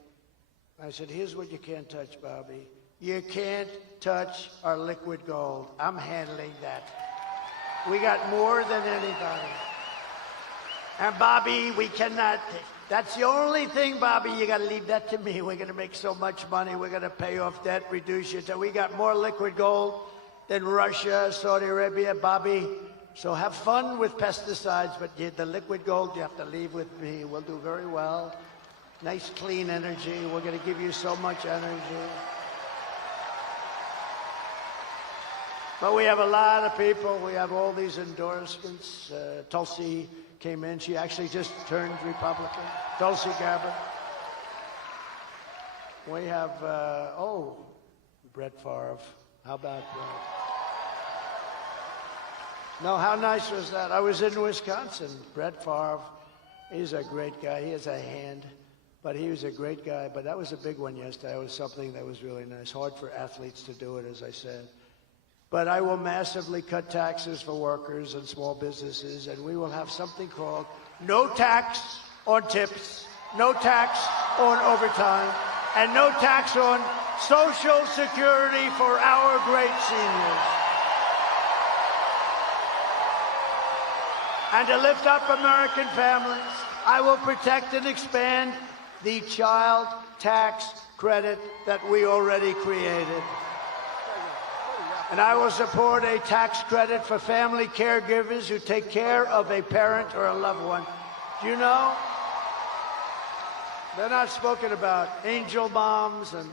I said, here's what you can't touch, Bobby. You can't touch our liquid gold. I'm handling that. We got more than anybody. And Bobby, we cannot, that's the only thing, Bobby, you gotta leave that to me. We're gonna make so much money, we're gonna pay off debt, reduce your debt. We got more liquid gold than Russia, Saudi Arabia, Bobby. So have fun with pesticides, but the liquid gold you have to leave with me. We'll do very well. Nice clean energy. We're gonna give you so much energy. But we have a lot of people. We have all these endorsements. Tulsi came in. She actually just turned Republican. Tulsi Gabbard. We have, Brett Favre. How about that? No, how nice was that? I was in Wisconsin. Brett Favre, he's a great guy. He has a hand, but he was a great guy. But that was a big one yesterday. It was something that was really nice. Hard for athletes to do it, as I said. But I will massively cut taxes for workers and small businesses, and we will have something called no tax on tips, no tax on overtime, and no tax on Social Security for our great seniors. And to lift up American families, I will protect and expand the child tax credit that we already created. And I will support a tax credit for family caregivers who take care of a parent or a loved one. Do you know? They're not spoken about. Angel moms and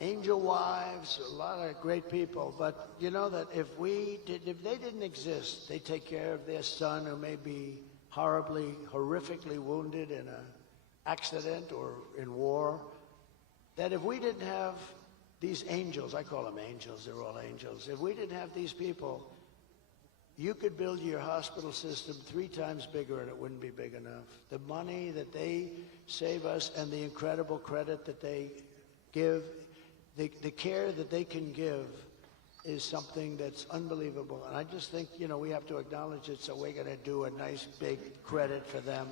angel wives, a lot of great people. But you know that if they didn't exist, they take care of their son who may be horrifically wounded in an accident or in war. That if we didn't have these angels, I call them angels, they're all angels. If we didn't have these people, you could build your hospital system 3 times bigger and it wouldn't be big enough. The money that they save us and the incredible credit that they give, the care that they can give is something that's unbelievable. And I just think, we have to acknowledge it, so we're going to do a nice big credit for them.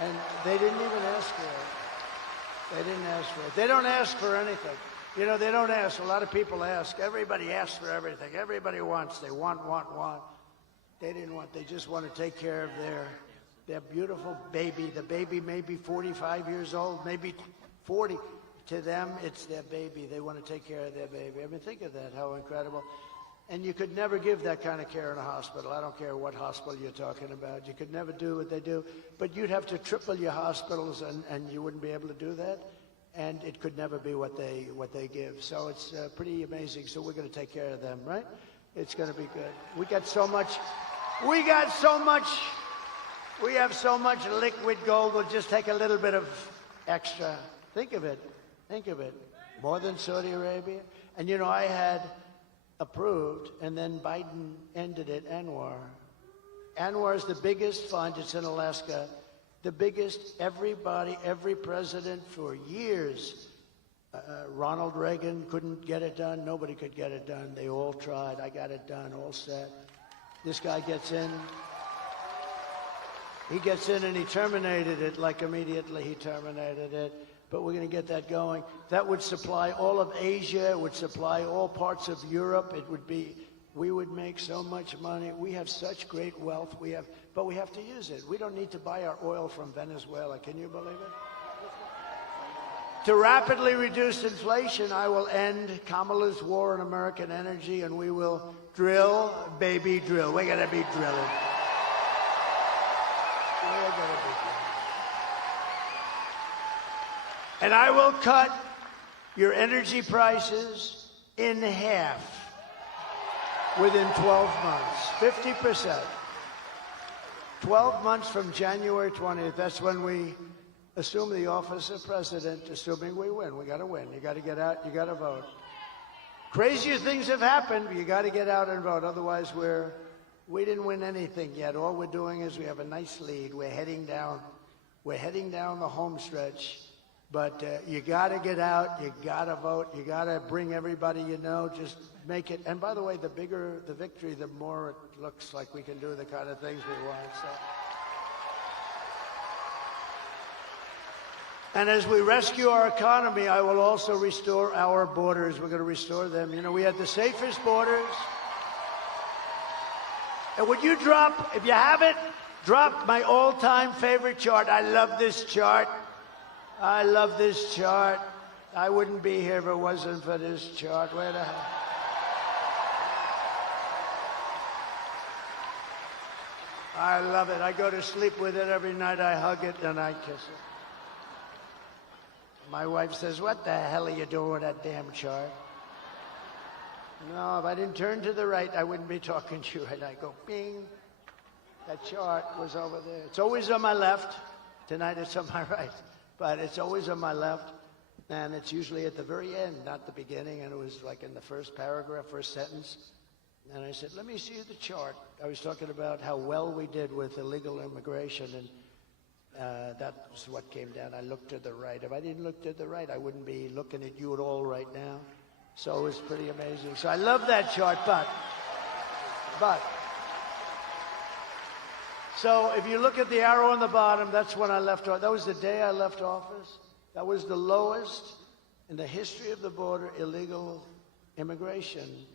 And they didn't even ask for it. They didn't ask for it. They don't ask for anything. They don't ask. A lot of people ask. Everybody asks for everything. Everybody wants. They want. They didn't want. They just want to take care of their beautiful baby. The baby may be 45 years old, maybe 40. To them, it's their baby. They want to take care of their baby. I mean, think of that, how incredible. And you could never give that kind of care in a hospital. I don't care what hospital you're talking about. You could never do what they do. But you'd have to triple your hospitals, and you wouldn't be able to do that. And it could never be what they give. So it's pretty amazing. So we're going to take care of them, right? It's going to be good. We have so much liquid gold. We'll just take a little bit of extra. Think of it. More than Saudi Arabia. And you know, I had approved, and then Biden ended it, Anwar. Anwar is the biggest fund. It's in Alaska. The biggest, every president for years. Ronald Reagan couldn't get it done. Nobody could get it done. They all tried. I got it done, all set. This guy gets in. He gets in and he terminated it, like immediately he terminated it. But we're going to get that going. That would supply all of Asia. It would supply all parts of Europe. We would make so much money. We have such great wealth. But we have to use it. We don't need to buy our oil from Venezuela. Can you believe it? To rapidly reduce inflation, I will end Kamala's war on American energy, and we will drill, baby, drill. We're going to be drilling. And I will cut your energy prices in half within 12 months, 50%. 12 months from January 20th, that's when we assume the office of president, assuming we win. We got to win. You got to get out. You got to vote. Crazier things have happened. You got to get out and vote. Otherwise, we didn't win anything yet. All we're doing is we have a nice lead. We're heading down the home stretch. But you got to get out. You got to vote. You got to bring everybody you know. Just make it. And by the way, the bigger the victory, the more it looks like we can do the kind of things we want. So. And as we rescue our economy, I will also restore our borders. We're going to restore them. You know, we had the safest borders. And would you if you have it, drop my all-time favorite chart. I love this chart. I wouldn't be here if it wasn't for this chart. Where the hell? I love it. I go to sleep with it every night. I hug it and I kiss it. My wife says, "What the hell are you doing with that damn chart?" No, if I didn't turn to the right, I wouldn't be talking to you. And I go, bing. That chart was over there. It's always on my left. Tonight it's on my right. But it's always on my left, and it's usually at the very end, not the beginning, and it was like in the first paragraph, first sentence. And I said, let me see the chart. I was talking about how well we did with illegal immigration, and that's what came down. I looked to the right. If I didn't look to the right, I wouldn't be looking at you at all right now. So it was pretty amazing. So I love that chart, but. So if you look at the arrow on the bottom, that's when I left office. That was the day I left office. That was the lowest in the history of the border illegal immigration.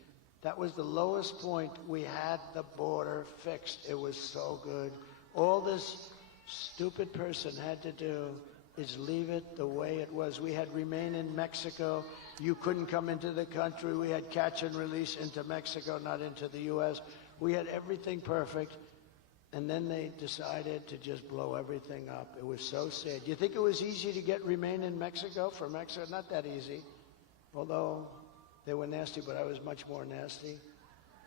That was the lowest point. We had the border fixed. It was so good. All this stupid person had to do is leave it the way it was. We had remain in Mexico. You couldn't come into the country. We had catch and release into Mexico, not into the U.S. We had everything perfect. And then they decided to just blow everything up. It was so sad. You think it was easy to get remain in Mexico for Mexico? Not that easy. Although they were nasty, but I was much more nasty.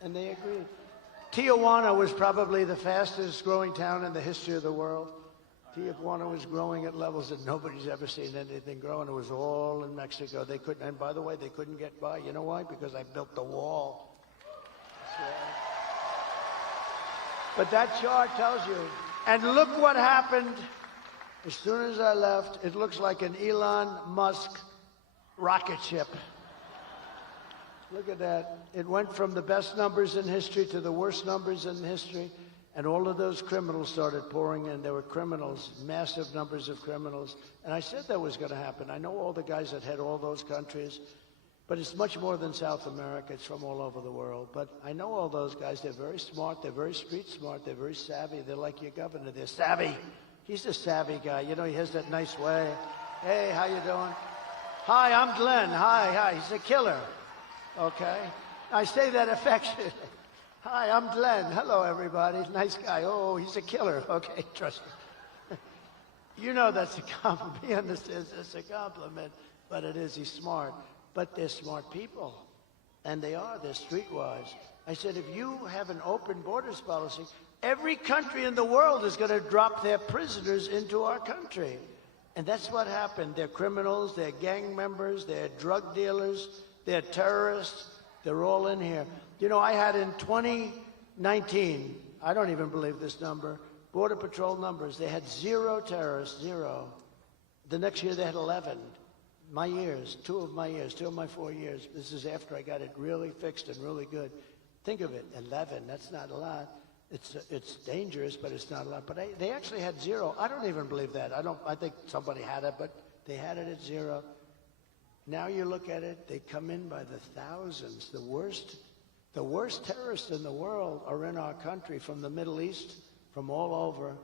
And they agreed. Tijuana was probably the fastest growing town in the history of the world. Tijuana was growing at levels that nobody's ever seen anything grow, and it was all in Mexico. They couldn't, and by the way, they couldn't get by. You know why? Because I built the wall. That's right. But that chart tells you. And look what happened as soon as I left. It looks like an Elon Musk rocket ship. Look at that. It went from the best numbers in history to the worst numbers in history. And all of those criminals started pouring in. There were criminals, massive numbers of criminals. And I said that was going to happen. I know all the guys that head all those countries. But it's much more than South America. It's from all over the world. But I know all those guys. They're very smart. They're very street smart. They're very savvy. They're like your governor. They're savvy. He's a savvy guy. You know, he has that nice way. Hey, how you doing? Hi, I'm Glenn. Hi. He's a killer. Okay? I say that affectionately. Hi, I'm Glenn. Hello, everybody. Nice guy. Oh, he's a killer. Okay, trust me. You know that's a compliment. He understands it's a compliment, but it is. He's smart. But they're smart people, and they are. They're streetwise. I said, if you have an open borders policy, every country in the world is going to drop their prisoners into our country. And that's what happened. They're criminals, they're gang members, they're drug dealers, they're terrorists. They're all in here. You know, I had in 2019, I don't even believe this number, Border Patrol numbers, they had 0 terrorists, 0. The next year they had 11. My years, 2 of my 4 years. This is after I got it really fixed and really good. Think of it, 11, that's not a lot. It's dangerous, but it's not a lot. But they actually had 0. I don't even believe that. I think somebody had it, but they had it at 0. Now you look at it, they come in by the thousands. The worst terrorists in the world are in our country, from the Middle East, from all over.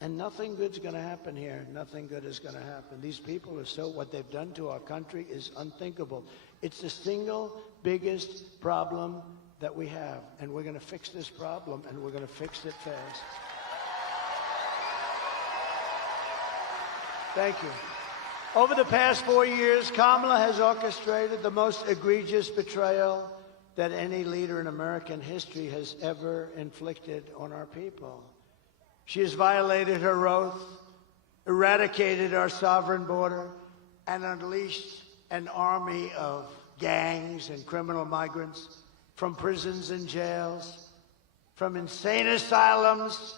And nothing good's going to happen here. Nothing good is going to happen. These people are what they've done to our country is unthinkable. It's the single biggest problem that we have. And we're going to fix this problem, and we're going to fix it fast. Thank you. Over the past 4 years, Kamala has orchestrated the most egregious betrayal that any leader in American history has ever inflicted on our people. She has violated her oath, eradicated our sovereign border, and unleashed an army of gangs and criminal migrants from prisons and jails, from insane asylums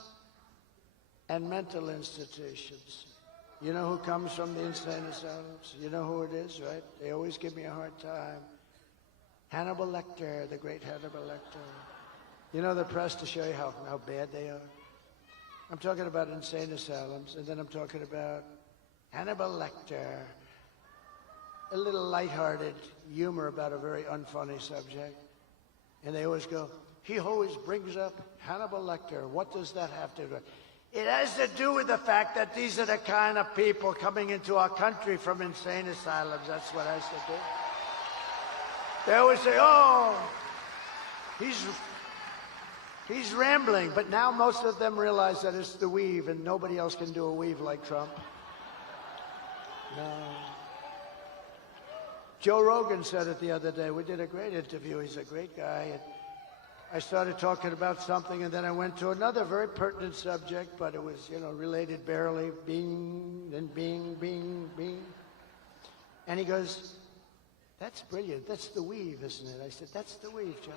and mental institutions. You know who comes from the insane asylums? You know who it is, right? They always give me a hard time. Hannibal Lecter, the great Hannibal Lecter. You know the press to show you how bad they are? I'm talking about insane asylums, and then I'm talking about Hannibal Lecter. A little lighthearted humor about a very unfunny subject. And they always go, he always brings up Hannibal Lecter. What does that have to do with it? It has to do with the fact that these are the kind of people coming into our country from insane asylums. That's what has to do. They always say, oh, he's rambling. But now most of them realize that it's the weave, and nobody else can do a weave like Trump. No. Joe Rogan said it the other day. We did a great interview. He's a great guy. And I started talking about something, and then I went to another very pertinent subject, but it was, related barely. Bing, then bing, bing, bing. And he goes, that's brilliant. That's the weave, isn't it? I said, that's the weave, John.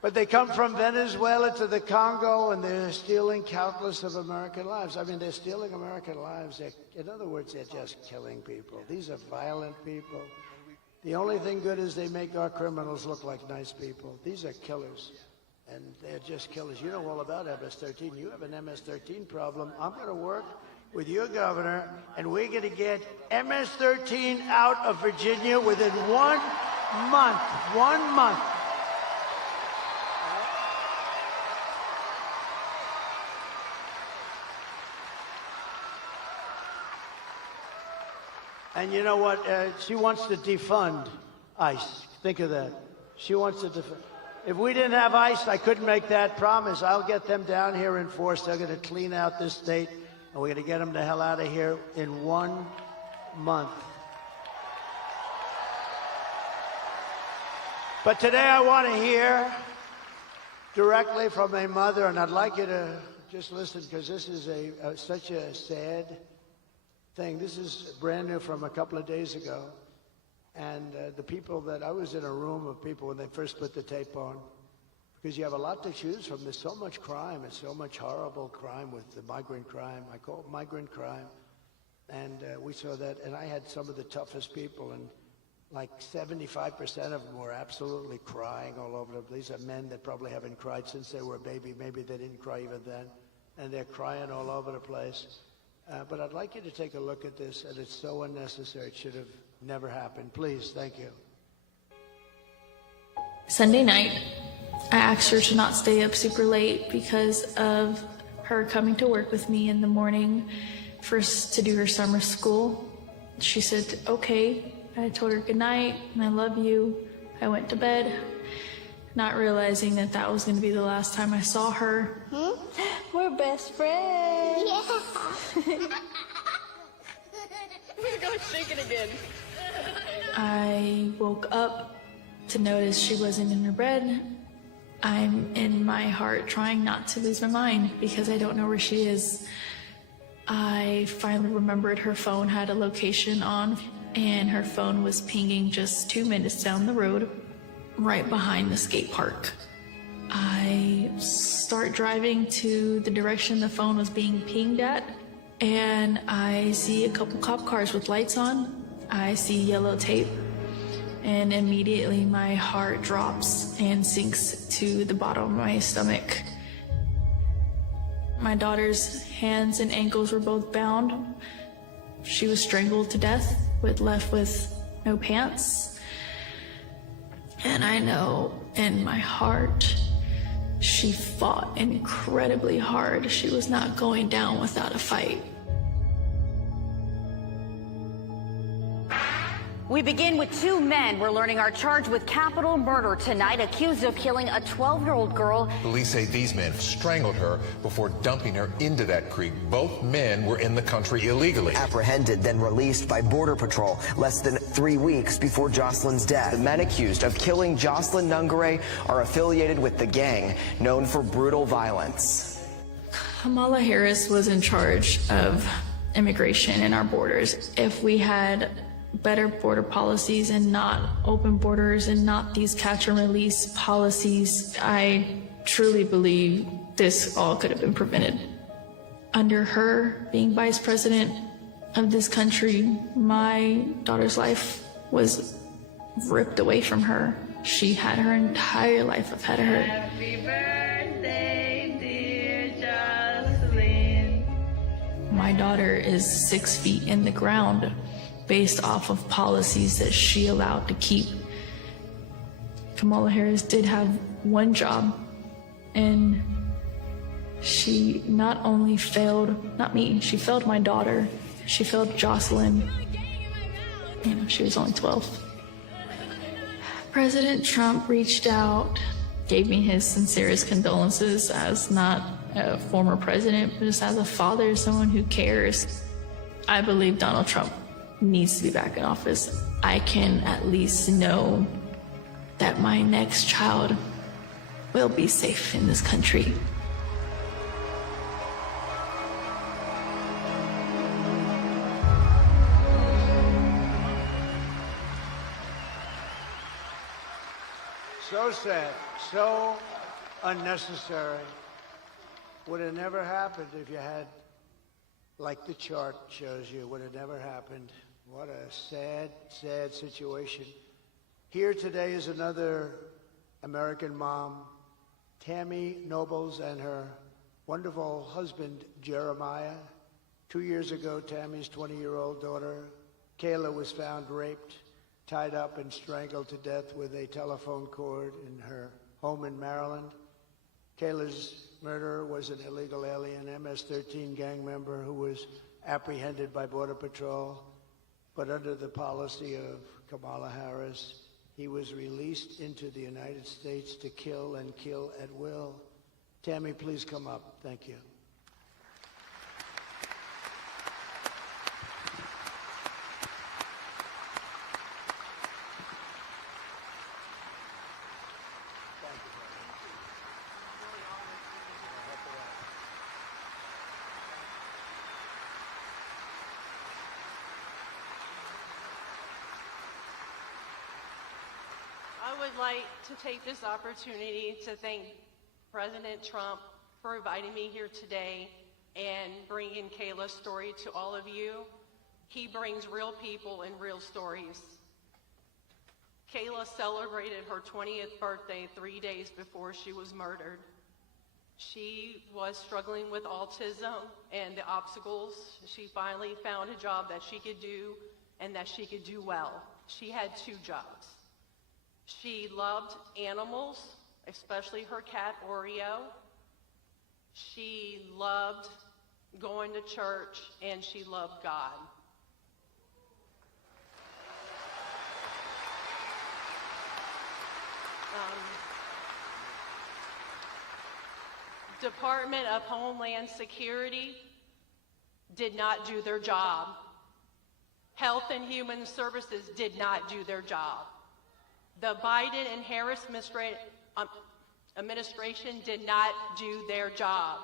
But they come from Venezuela to the Congo, and they're stealing countless of American lives. I mean, they're stealing American lives. In other words, they're just killing people. These are violent people. The only thing good is they make our criminals look like nice people. These are killers, and they're just killers. You know all about MS-13. You have an MS-13 problem. I'm going to work with your governor, and we're going to get MS-13 out of Virginia within 1 month. 1 month. And you know what? She wants to defund ICE. Think of that. She wants to defund. If we didn't have ICE, I couldn't make that promise. I'll get them down here in force. They're going to clean out this state, and we're going to get them the hell out of here in 1 month. But today I want to hear directly from a mother, and I'd like you to just listen, because this is such a sad thing. This is brand new from a couple of days ago. And the people that I was in a room of people when they first put the tape on, because you have a lot to choose from. There's so much crime and so much horrible crime with the migrant crime. I call it migrant crime. And we saw that, and I had some of the toughest people, and like 75% of them were absolutely crying all over the place. These are men that probably haven't cried since they were a baby. Maybe they didn't cry even then. And they're crying all over the place. But I'd like you to take a look at this, and it's so unnecessary. It should have never happened. Please, thank you. Sunday night, I asked her to not stay up super late because of her coming to work with me in the morning first to do her summer school. She said, okay. I told her good night, and I love you. I went to bed, not realizing that that was going to be the last time I saw her. We're best friends. We're going to shake it again. I woke up to notice she wasn't in her bed. I'm in my heart trying not to lose my mind because I don't know where she is. I finally remembered her phone had a location on, and her phone was pinging just 2 minutes down the road, right behind the skate park. I start driving to the direction the phone was being pinged at, and I see a couple cop cars with lights on. I see yellow tape, and immediately my heart drops and sinks to the bottom of my stomach. My daughter's hands and ankles were both bound. She was strangled to death, left with no pants. And I know in my heart, she fought incredibly hard. She was not going down without a fight. We begin with two men we're learning are charged with capital murder tonight, accused of killing a 12-year-old girl. Police say these men strangled her before dumping her into that creek. Both men were in the country illegally. Apprehended, then released by Border Patrol less than 3 weeks before Jocelyn's death. The men accused of killing Jocelyn Nungare are affiliated with the gang known for brutal violence. Kamala Harris was in charge of immigration in our borders. If we had better border policies and not open borders and not these catch and release policies, I truly believe this all could have been prevented. Under her being vice president of this country, my daughter's life was ripped away from her. She had her entire life ahead of her. Happy birthday, dear Jocelyn. My daughter is 6 feet in the ground based off of policies that she allowed to keep. Kamala Harris did have one job, and she not only failed, not me, she failed my daughter. She failed Jocelyn. You know, she was only 12. President Trump reached out, gave me his sincerest condolences as not a former president, but just as a father, someone who cares. I believe Donald Trump needs to be back in office. I can at least know that my next child will be safe in this country. So sad, so unnecessary. Would have never happened if you had, like the chart shows you, would have never happened. What a sad, sad situation. Here today is another American mom, Tammy Nobles, and her wonderful husband, Jeremiah. 2 years ago, Tammy's 20-year-old daughter, Kayla, was found raped, tied up and strangled to death with a telephone cord in her home in Maryland. Kayla's murderer was an illegal alien, MS-13 gang member who was apprehended by Border Patrol. But under the policy of Kamala Harris, he was released into the United States to kill and kill at will. Tammy, please come up. Thank you. I would like to take this opportunity to thank President Trump for inviting me here today and bringing Kayla's story to all of you. He brings real people and real stories. Kayla celebrated her 20th birthday 3 days before she was murdered. She was struggling with autism and the obstacles. She finally found a job that she could do and that she could do well. She had 2 jobs. She loved animals, especially her cat Oreo. She loved going to church, and she loved God. Department of Homeland Security did not do their job. Health and Human Services did not do their job. The Biden and Harris administration did not do their job.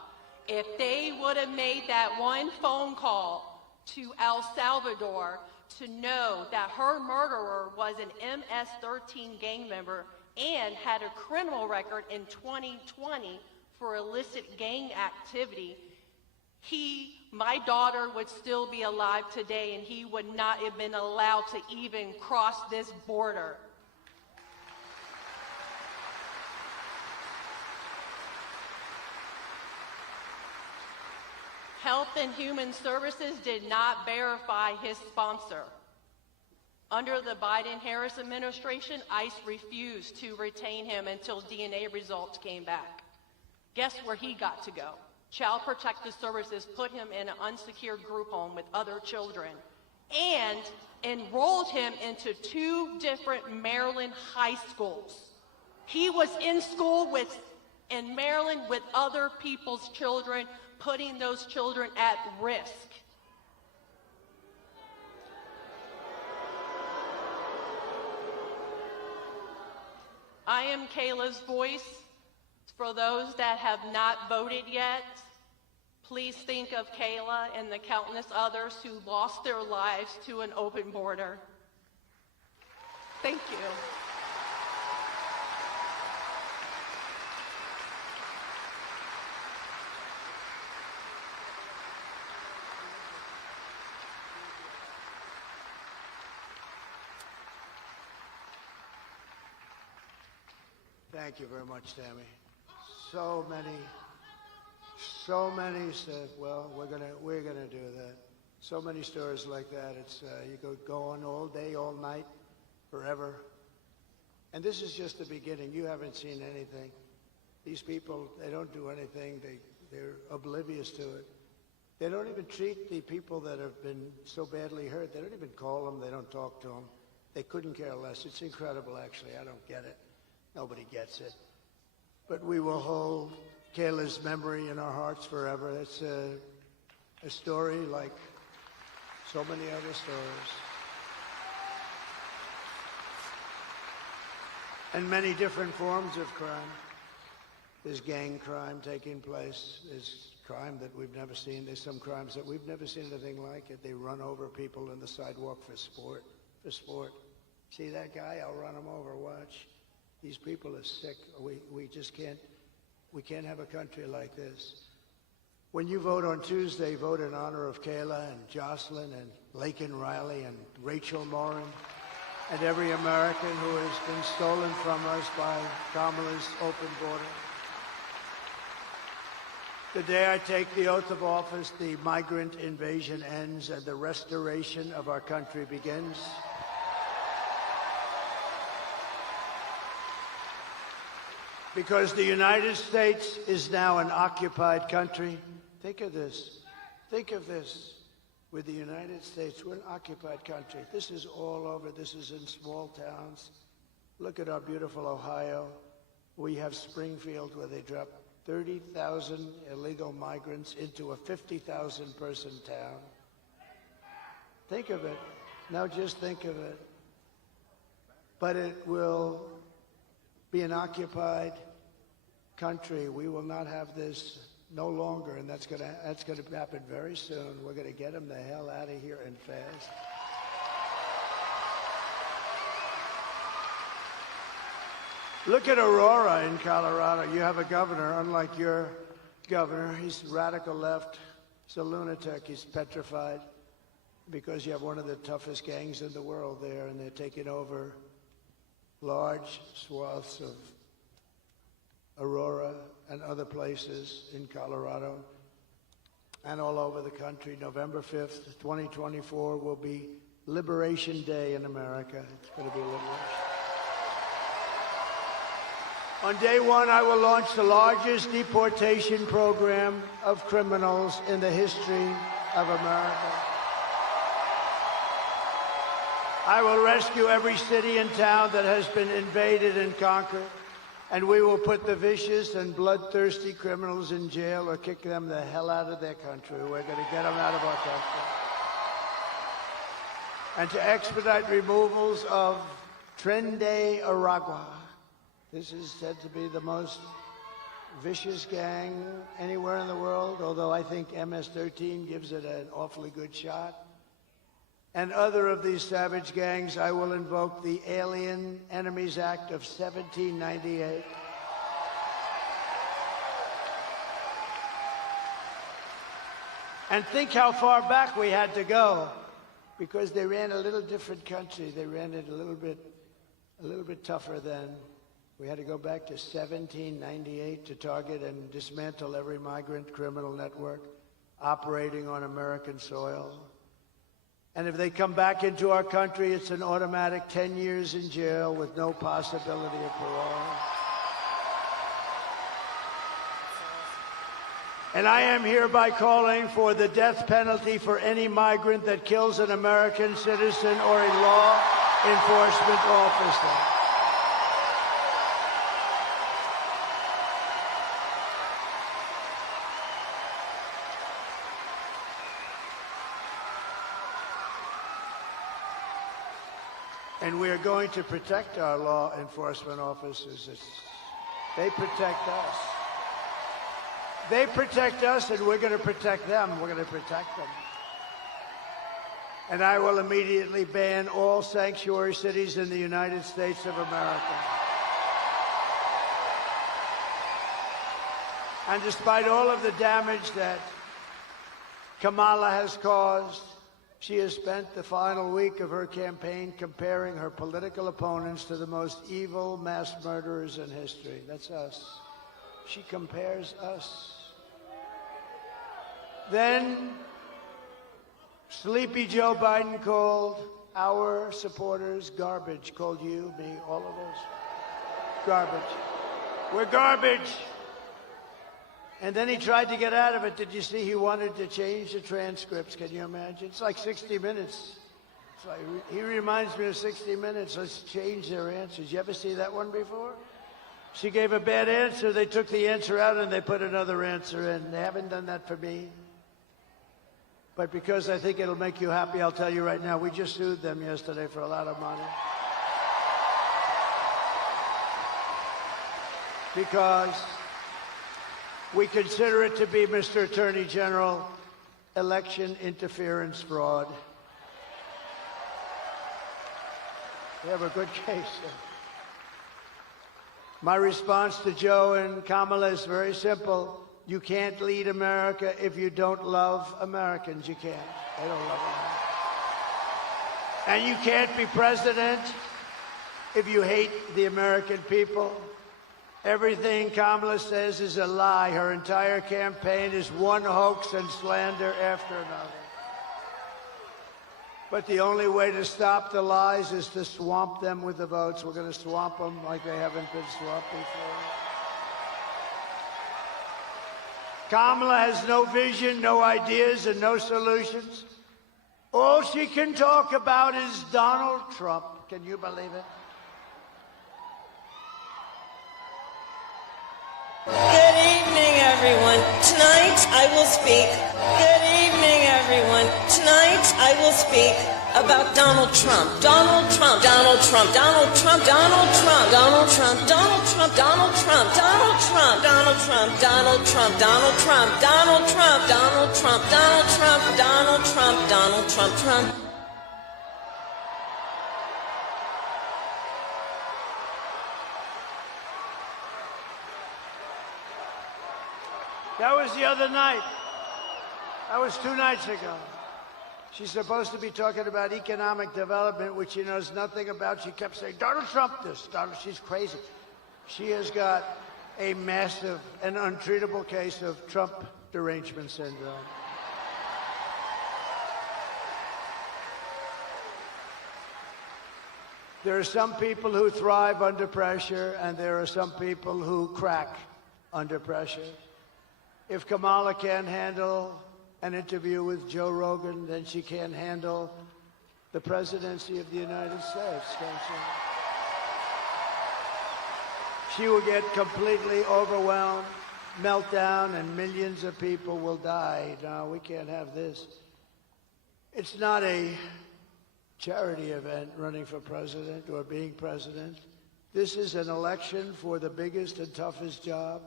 If they would have made that one phone call to El Salvador to know that her murderer was an MS-13 gang member and had a criminal record in 2020 for illicit gang activity, my daughter would still be alive today, and he would not have been allowed to even cross this border. Health and Human Services did not verify his sponsor. Under the Biden-Harris administration, ICE refused to retain him until DNA results came back. Guess where he got to go? Child Protective Services put him in an unsecured group home with other children and enrolled him into 2 different Maryland high schools. He was in school in Maryland with other people's children, putting those children at risk. I am Kayla's voice. For those that have not voted yet, please think of Kayla and the countless others who lost their lives to an open border. Thank you. Thank you very much, Tammy. So many said, well, we're gonna do that. So many stories like that. It's you could go on all day, all night, forever. And this is just the beginning. You haven't seen anything. These people, they don't do anything. They're oblivious to it. They don't even treat the people that have been so badly hurt. They don't even call them. They don't talk to them. They couldn't care less. It's incredible, actually. I don't get it. Nobody gets it. But we will hold Kayla's memory in our hearts forever. It's a story like so many other stories. And many different forms of crime. There's gang crime taking place. There's crime that we've never seen. There's some crimes that we've never seen anything like it. They run over people in the sidewalk for sport. See that guy? I'll run him over. Watch. These people are sick. We just can't have a country like this. When you vote on Tuesday, vote in honor of Kayla and Jocelyn and Laken Riley and Rachel Morin and every American who has been stolen from us by Kamala's open border. The day I take the oath of office, the migrant invasion ends and the restoration of our country begins. Because the United States is now an occupied country. Think of this. Think of this. With the United States, we're an occupied country. This is all over. This is in small towns. Look at our beautiful Ohio. We have Springfield, where they dropped 30,000 illegal migrants into a 50,000 person town. Think of it. Now just think of it. But it will be an occupied country. We will not have this no longer, and that's gonna happen very soon. We're gonna get them the hell out of here and fast. Look at Aurora in Colorado. You have a governor, unlike your governor. He's radical left. He's a lunatic. He's petrified because you have one of the toughest gangs in the world there, and they're taking over large swaths of Aurora and other places in Colorado and all over the country. November 5th, 2024 will be Liberation Day in America. It's going to be liberation. On day one, I will launch the largest deportation program of criminals in the history of America. I will rescue every city and town that has been invaded and conquered. And we will put the vicious and bloodthirsty criminals in jail or kick them the hell out of their country. We're going to get them out of our country. And to expedite removals of Tren de Aragua. This is said to be the most vicious gang anywhere in the world, although I think MS-13 gives it an awfully good shot. And other of these savage gangs, I will invoke the Alien Enemies Act of 1798. And think how far back we had to go, because they ran a little different country. They ran it a little bit tougher then. We had to go back to 1798 to target and dismantle every migrant criminal network operating on American soil. And if they come back into our country, it's an automatic 10 years in jail with no possibility of parole. And I am hereby calling for the death penalty for any migrant that kills an American citizen or a law enforcement officer. And we are going to protect our law enforcement officers. They protect us. They protect us, and we're going to protect them. We're going to protect them. And I will immediately ban all sanctuary cities in the United States of America. And despite all of the damage that Kamala has caused, she has spent the final week of her campaign comparing her political opponents to the most evil mass murderers in history. That's us. She compares us. Then, sleepy Joe Biden called our supporters garbage. Called you, me, all of us. Garbage. We're garbage. And then he tried to get out of it. Did you see he wanted to change the transcripts? Can you imagine? It's like 60 Minutes. It's like, he reminds me of 60 Minutes. Let's change their answers. You ever see that one before? She gave a bad answer. They took the answer out and they put another answer in. They haven't done that for me. But because I think it'll make you happy, I'll tell you right now, we just sued them yesterday for a lot of money. Because we consider it to be, Mr. Attorney General, election interference fraud. We have a good case. My response to Joe and Kamala is very simple. You can't lead America if you don't love Americans. You can't. They don't love America. And you can't be president if you hate the American people. Everything Kamala says is a lie. Her entire campaign is one hoax and slander after another. But the only way to stop the lies is to swamp them with the votes. We're going to swamp them like they haven't been swamped before. Kamala has no vision, no ideas, and no solutions. All she can talk about is Donald Trump. Can you believe it? Good evening, everyone. Tonight I will speak. Good evening, everyone. Tonight I will speak about Donald Trump. Donald Trump. Donald Trump. Donald Trump. Donald Trump. Donald Trump. Donald Trump. Donald Trump. Donald Trump. Donald Trump. Donald Trump. Donald Trump. Donald Trump. Donald Trump. Donald Trump. Donald Trump. Donald Trump. Trump. That was the other night. That was 2 nights ago. She's supposed to be talking about economic development, which she knows nothing about. She kept saying, Donald Trump this, Donald, she's crazy. She has got a massive and untreatable case of Trump derangement syndrome. There are some people who thrive under pressure, and there are some people who crack under pressure. If Kamala can't handle an interview with Joe Rogan, then she can't handle the presidency of the United States, can she will get completely overwhelmed, meltdown, and millions of people will die. No, we can't have this. It's not a charity event, running for president or being president. This is an election for the biggest and toughest job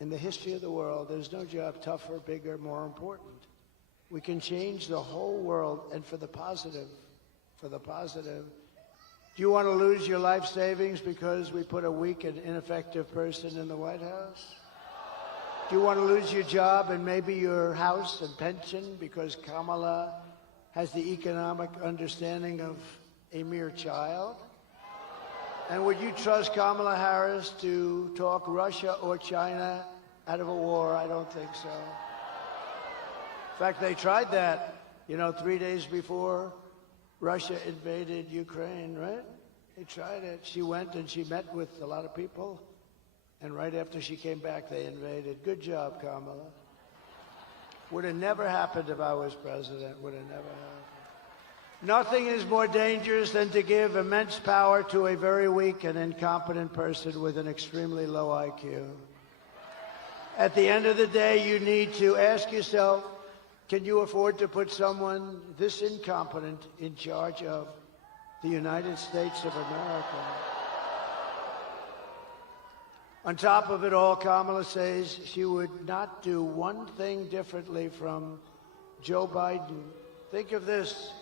in the history of the world. There's no job tougher, bigger, more important. We can change the whole world, and for the positive, for the positive. Do you want to lose your life savings because we put a weak and ineffective person in the White House? Do you want to lose your job and maybe your house and pension because Kamala has the economic understanding of a mere child? And would you trust Kamala Harris to talk Russia or China out of a war? I don't think so. In fact, they tried that, 3 days before Russia invaded Ukraine, right? They tried it. She went and she met with a lot of people, and right after she came back, they invaded. Good job, Kamala. Would have never happened if I was president. Would have never happened. Nothing is more dangerous than to give immense power to a very weak and incompetent person with an extremely low IQ. At the end of the day, you need to ask yourself, can you afford to put someone this incompetent in charge of the United States of America? On top of it all, Kamala says she would not do one thing differently from Joe Biden. Think of this,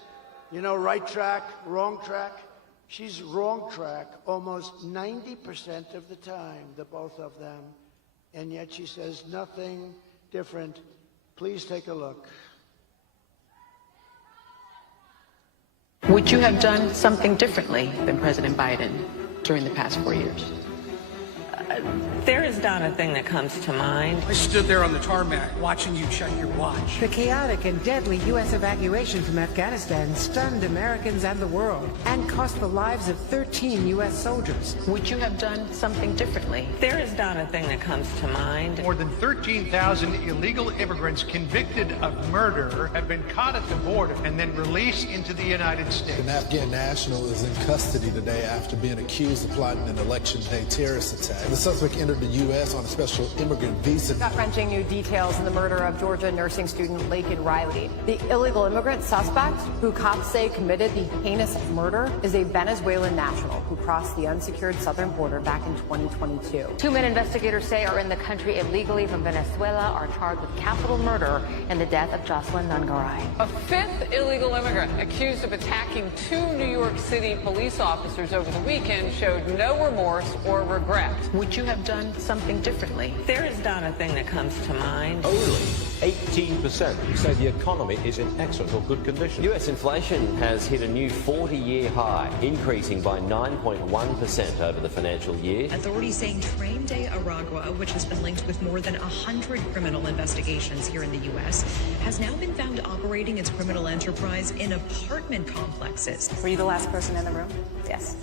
right track, wrong track. She's wrong track almost 90% of the time, the both of them. And yet she says nothing different. Please take a look. Would you have done something differently than President Biden during the past 4 years? There is not a thing that comes to mind. I stood there on the tarmac watching you check your watch. The chaotic and deadly U.S. evacuation from Afghanistan stunned Americans and the world and cost the lives of 13 U.S. soldiers. Would you have done something differently? There is not a thing that comes to mind. More than 13,000 illegal immigrants convicted of murder have been caught at the border and then released into the United States. An Afghan national is in custody today after being accused of plotting an election day terrorist attack. The suspect entered the U.S. on a special immigrant visa. Gut-wrenching new details in the murder of Georgia nursing student Laken Riley. The illegal immigrant suspect, who cops say committed the heinous murder, is a Venezuelan national who crossed the unsecured southern border back in 2022. 2 men investigators say are in the country illegally from Venezuela are charged with capital murder in the death of Jocelyn Nungaray. A 5th illegal immigrant accused of attacking 2 New York City police officers over the weekend showed no remorse or regret. Would you have done something differently? There is not a thing that comes to mind. Only 18% say the economy is in excellent or good condition. US inflation has hit a new 40-year high, increasing by 9.1% over the financial year. Authorities saying Train de Aragua, which has been linked with more than 100 criminal investigations here in the U.S., has now been found operating its criminal enterprise in apartment complexes. Were you the last person in the room? Yes.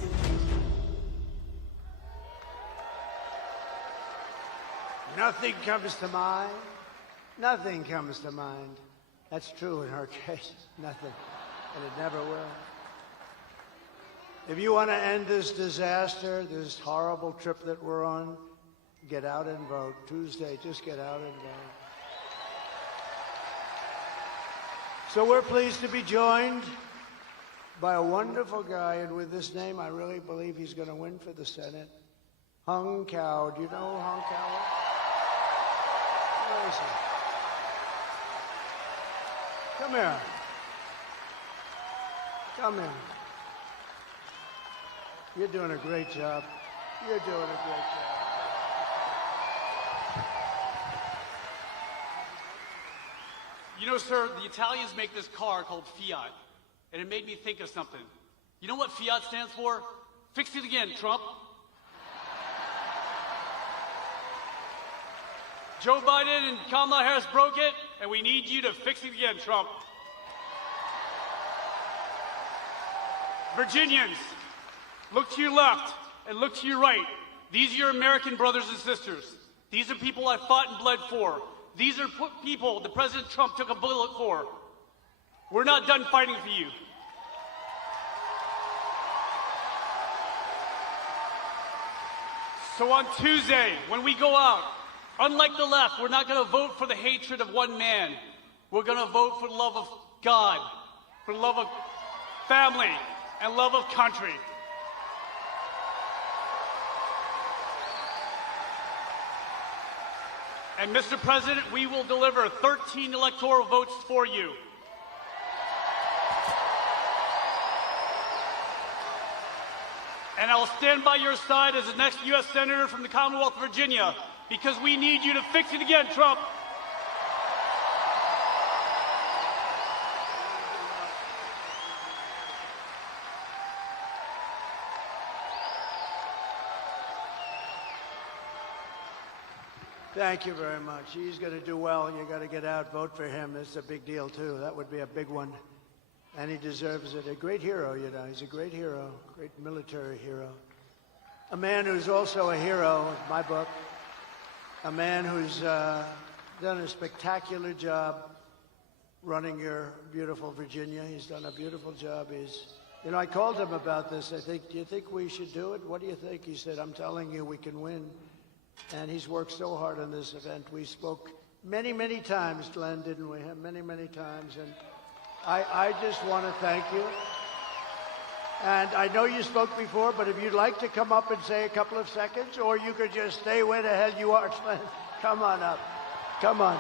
Nothing comes to mind. Nothing comes to mind. That's true in her case. Nothing. And it never will. If you want to end this disaster, this horrible trip that we're on, get out and vote. Tuesday, just get out and vote. So we're pleased to be joined by a wonderful guy, and with this name, I really believe he's going to win for the Senate. Hung Cao. Do you know who Hung Cao is? Where is he? Come here. Come here. You're doing a great job. You're doing a great job. You know, sir, the Italians make this car called Fiat, and it made me think of something. You know what Fiat stands for? Fix it again, Trump. Joe Biden and Kamala Harris broke it, and we need you to fix it again, Trump. Virginians, look to your left and look to your right. These are your American brothers and sisters. These are people I fought and bled for. These are people that President Trump took a bullet for. We're not done fighting for you. So on Tuesday, when we go out, unlike the left, we're not going to vote for the hatred of one man. We're going to vote for the love of God, for the love of family, and love of country. And Mr. President, we will deliver 13 electoral votes for you. And I will stand by your side as the next U.S. Senator from the Commonwealth of Virginia, because we need you to fix it again, Trump. Thank you very much. He's going to do well. You got to get out, vote for him. It's a big deal, too. That would be a big one. And he deserves it. A great hero, you know. He's a great hero, great military hero. A man who's also a hero, in my book. A man who's done a spectacular job running your beautiful Virginia. He's done a beautiful job. You know, I called him about this. I think, do you think we should do it? What do you think? He said, I'm telling you, we can win. And he's worked so hard on this event. We spoke many, many times, Glenn, didn't we? Many, many times. And I just want to thank you. And I know you spoke before, but if you'd like to come up and say a couple of seconds, or you could just stay where the hell you are, Glenn. Come on up. Come on.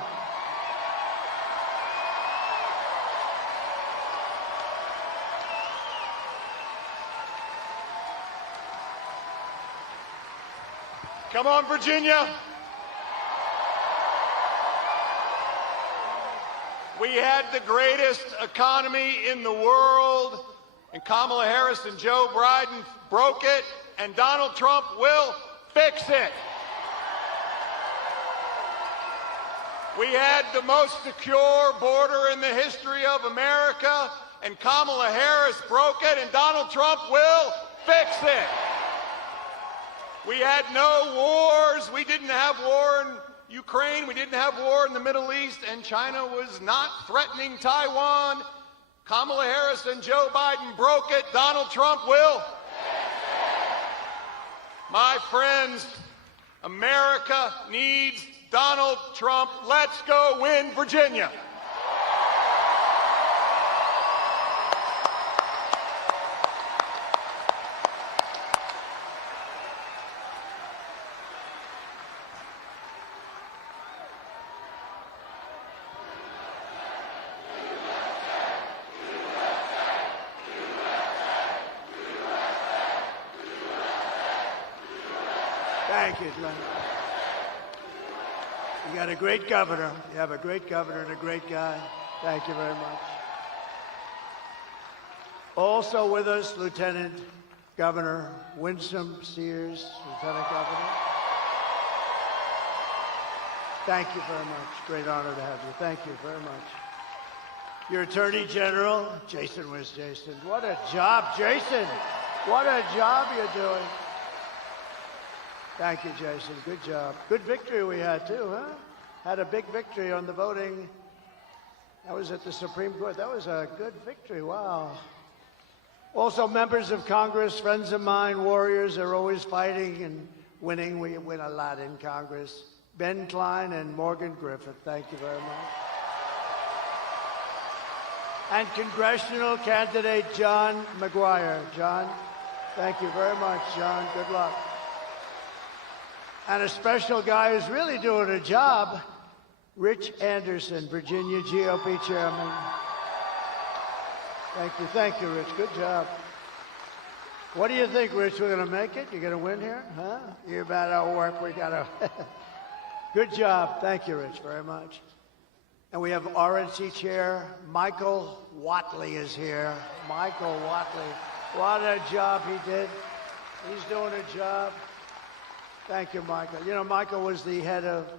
Come on, Virginia. We had the greatest economy in the world, and Kamala Harris and Joe Biden broke it, and Donald Trump will fix it. We had the most secure border in the history of America, and Kamala Harris broke it, and Donald Trump will fix it. We had no wars. We didn't have war in Ukraine. We didn't have war in the Middle East, and China was not threatening Taiwan. Kamala Harris and Joe Biden broke it. Donald Trump will. My friends, America needs Donald Trump. Let's go win Virginia. Thank you, Glenn. You got a great governor. You have a great governor and a great guy. Thank you very much. Also with us, Lieutenant Governor Winsome Sears, Lieutenant Governor. Thank you very much. Great honor to have you. Thank you very much. Your Attorney General, Jason. Where's Jason? What a job, Jason. What a job you're doing. Thank you, Jason. Good job. Good victory we had, too, huh? Had a big victory on the voting. That was at the Supreme Court. That was a good victory. Wow. Also, members of Congress, friends of mine, warriors, are always fighting and winning. We win a lot in Congress. Ben Klein and Morgan Griffith, thank you very much. And congressional candidate John McGuire. John, thank you very much, John. Good luck. And a special guy who's really doing a job, Rich Anderson, Virginia GOP chairman. Thank you, Rich. Good job. What do you think, Rich? We're going to make it? You're going to win here? Huh? You about our work. We got to. Good job. Thank you, Rich, very much. And we have RNC Chair Michael Whatley is here. Michael Whatley. What a job he did. He's doing a job. Thank you, Michael. You know, Michael was the head of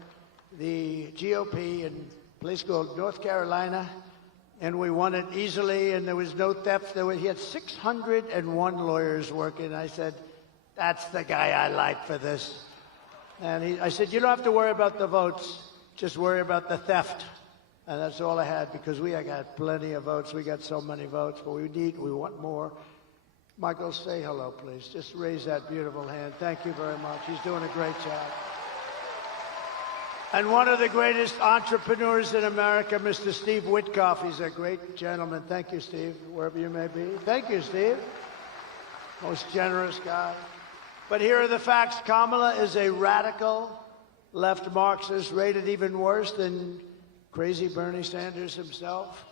the GOP in a place called North Carolina, and we won it easily, and there was no theft. He had 601 lawyers working. I said, that's the guy I like for this. And I said, you don't have to worry about the votes. Just worry about the theft. And that's all I had, because we got plenty of votes. We got so many votes, but we want more. Michael, say hello, please. Just raise that beautiful hand. Thank you very much. He's doing a great job. And one of the greatest entrepreneurs in America, Mr. Steve Witkoff. He's a great gentleman. Thank you, Steve, wherever you may be. Thank you, Steve. Most generous guy. But here are the facts. Kamala is a radical left Marxist, rated even worse than crazy Bernie Sanders himself.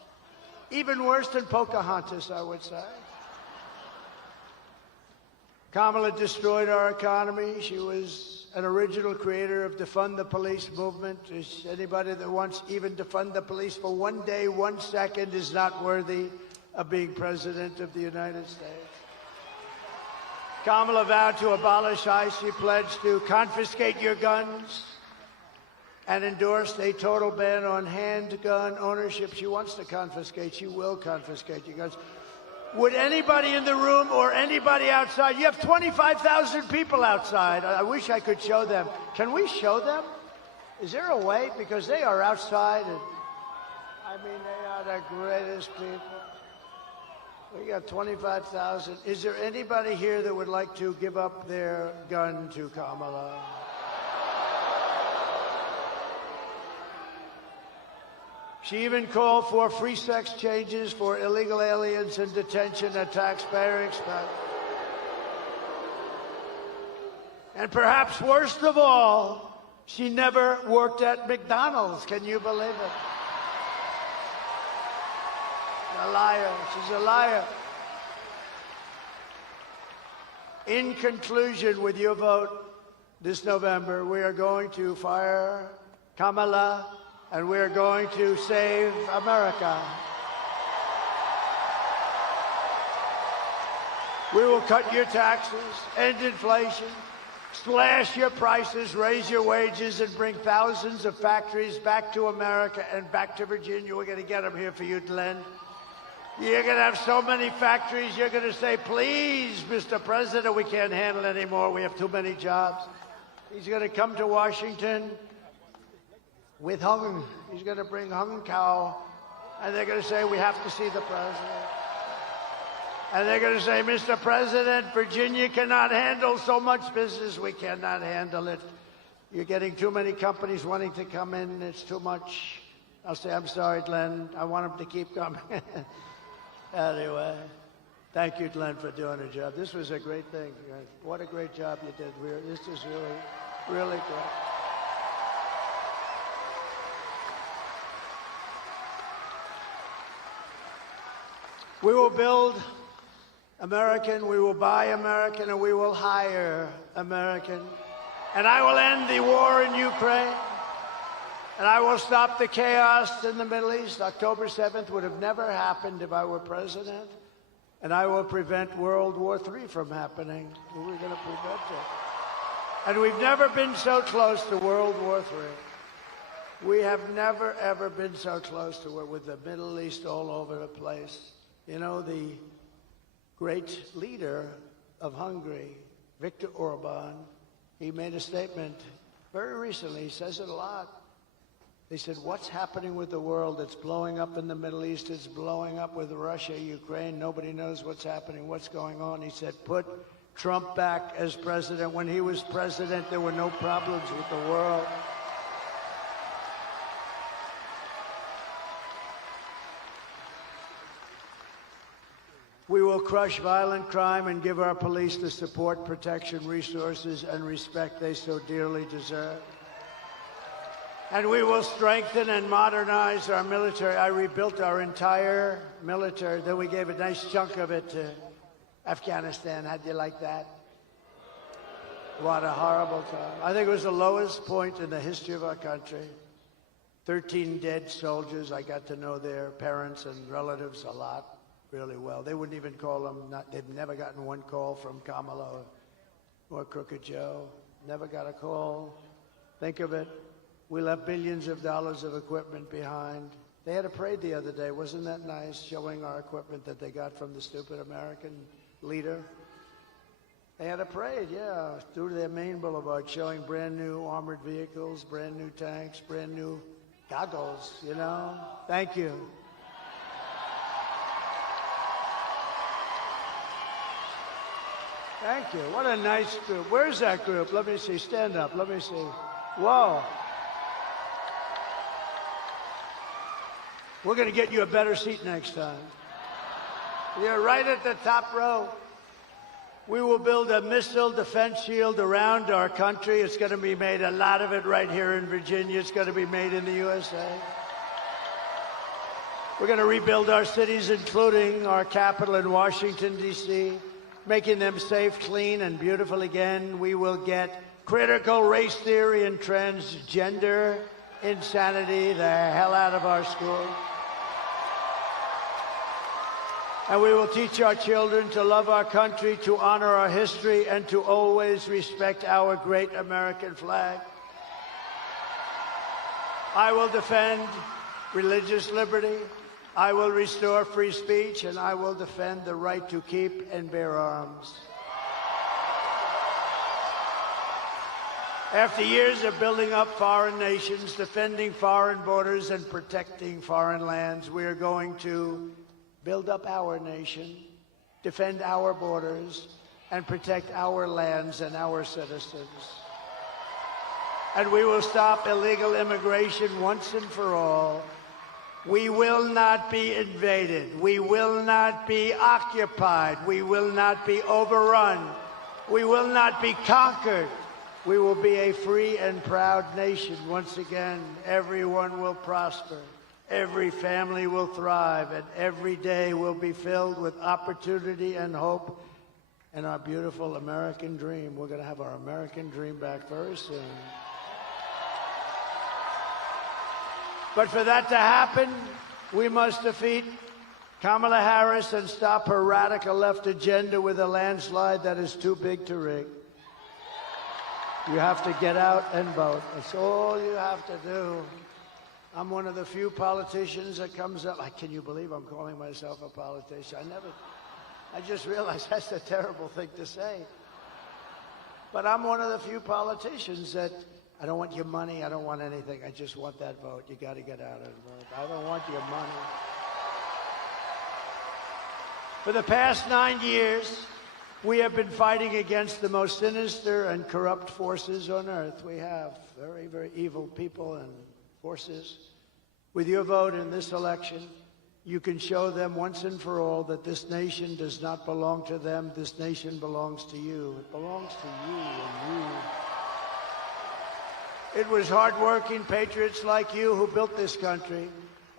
Even worse than Pocahontas, I would say. Kamala destroyed our economy. She was an original creator of defund the police movement. Anybody that wants even defund the police for 1 day, 1 second is not worthy of being president of the United States. Kamala vowed to abolish ICE. She pledged to confiscate your guns and endorsed a total ban on handgun ownership. She wants to confiscate. She will confiscate your guns. Would anybody in the room or anybody outside, you have 25,000 people outside. I wish I could show them. Can we show them? Is there a way? Because they are outside, and I mean, they are the greatest people. We got 25,000. Is there anybody here that would like to give up their gun to Kamala? She even called for free sex changes for illegal aliens in detention at taxpayer expense. And perhaps worst of all, she never worked at McDonald's. Can you believe it? A liar. She's a liar. In conclusion, with your vote this November, we are going to fire Kamala, and we are going to save America. We will cut your taxes, end inflation, slash your prices, raise your wages, and bring thousands of factories back to America and back to Virginia. We're going to get them here for you, Glenn. You're going to have so many factories, you're going to say, please, Mr. President, we can't handle it anymore. We have too many jobs. He's going to come to Washington with hung. He's going to bring hung cow, and they're going to say, we have to see the president. And they're going to say, Mr. President, Virginia cannot handle so much business. We cannot handle it. You're getting too many companies wanting to come in. It's too much. I'll say, I'm sorry, Glenn. I want them to keep coming. Anyway, thank you, Glenn, for doing a job. This was a great thing. What a great job you did. This is really, really great. We will build American, we will buy American, and we will hire American. And I will end the war in Ukraine. And I will stop the chaos in the Middle East. October 7th would have never happened if I were president. And I will prevent World War III from happening. We're going to prevent it. And we've never been so close to World War III. We have never, ever been so close to it, with the Middle East all over the place. You know, the great leader of Hungary, Viktor Orban, he made a statement very recently. He says it a lot. They said, what's happening with the world? It's blowing up in the Middle East. It's blowing up with Russia, Ukraine. Nobody knows what's happening, what's going on. He said, put Trump back as president. When he was president, there were no problems with the world. We will crush violent crime and give our police the support, protection, resources, and respect they so dearly deserve. And we will strengthen and modernize our military. I rebuilt our entire military. Then we gave a nice chunk of it to Afghanistan. How'd you like that? What a horrible time. I think it was the lowest point in the history of our country. 13 dead soldiers. I got to know their parents and relatives a lot, really well. They wouldn't even call them, they've never gotten one call from Kamala or Crooked Joe. Never got a call. Think of it. We left billions of dollars of equipment behind. They had a parade the other day. Wasn't that nice, showing our equipment that they got from the stupid American leader? They had a parade, yeah, through their main boulevard, showing brand new armored vehicles, brand new tanks, brand new goggles, you know? Thank you. Thank you. What a nice group. Where's that group? Let me see. Stand up. Let me see. Whoa. We're going to get you a better seat next time. You're right at the top row. We will build a missile defense shield around our country. It's going to be made, a lot of it right here in Virginia. It's going to be made in the USA. We're going to rebuild our cities, including our capital in Washington, D.C., making them safe, clean, and beautiful again. We will get critical race theory and transgender insanity the hell out of our schools. And we will teach our children to love our country, to honor our history, and to always respect our great American flag. I will defend religious liberty. I will restore free speech, and I will defend the right to keep and bear arms. After years of building up foreign nations, defending foreign borders, and protecting foreign lands, we are going to build up our nation, defend our borders, and protect our lands and our citizens. And we will stop illegal immigration once and for all. We will not be invaded. We will not be occupied. We will not be overrun. We will not be conquered. We will be a free and proud nation once again. Everyone will prosper. Every family will thrive, and every day will be filled with opportunity and hope and our beautiful American dream. We're going to have our American dream back very soon. But for that to happen, we must defeat Kamala Harris and stop her radical left agenda with a landslide that is too big to rig. You have to get out and vote. That's all you have to do. I'm one of the few politicians that comes up. Can you believe I'm calling myself a politician? I just realized that's a terrible thing to say. But I'm one of the few politicians that, I don't want your money, I don't want anything. I just want that vote. You got to get out and vote. I don't want your money. For the past 9 years, we have been fighting against the most sinister and corrupt forces on earth. We have very, very evil people and forces. With your vote in this election, you can show them once and for all that this nation does not belong to them. This nation belongs to you. It belongs to you and you. It was hardworking patriots like you who built this country.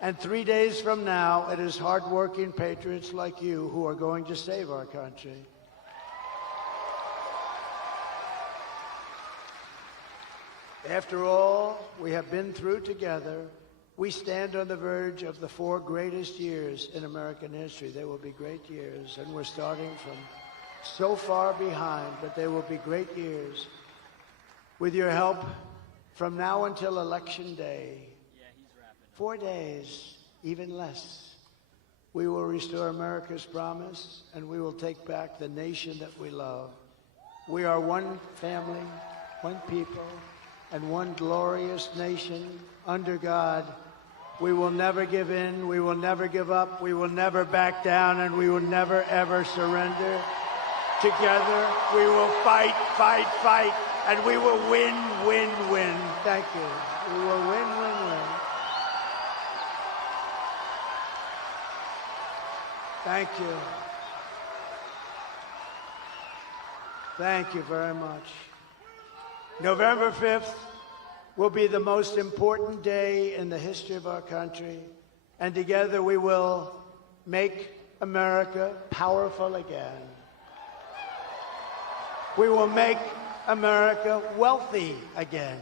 And 3 days from now, it is hardworking patriots like you who are going to save our country. After all we have been through together, we stand on the verge of the 4 greatest years in American history. They will be great years, and we're starting from so far behind, but they will be great years. With your help, from now until Election Day, 4 days, even less, we will restore America's promise, and we will take back the nation that we love. We are one family, one people, and one glorious nation under God. We will never give in, we will never give up, we will never back down, and we will never, ever surrender. Together, we will fight, fight, fight, and we will win, win, win. Thank you. We will win, win, win. Thank you. Thank you very much. November 5th will be the most important day in the history of our country, and together we will make America powerful again. We will make America wealthy again.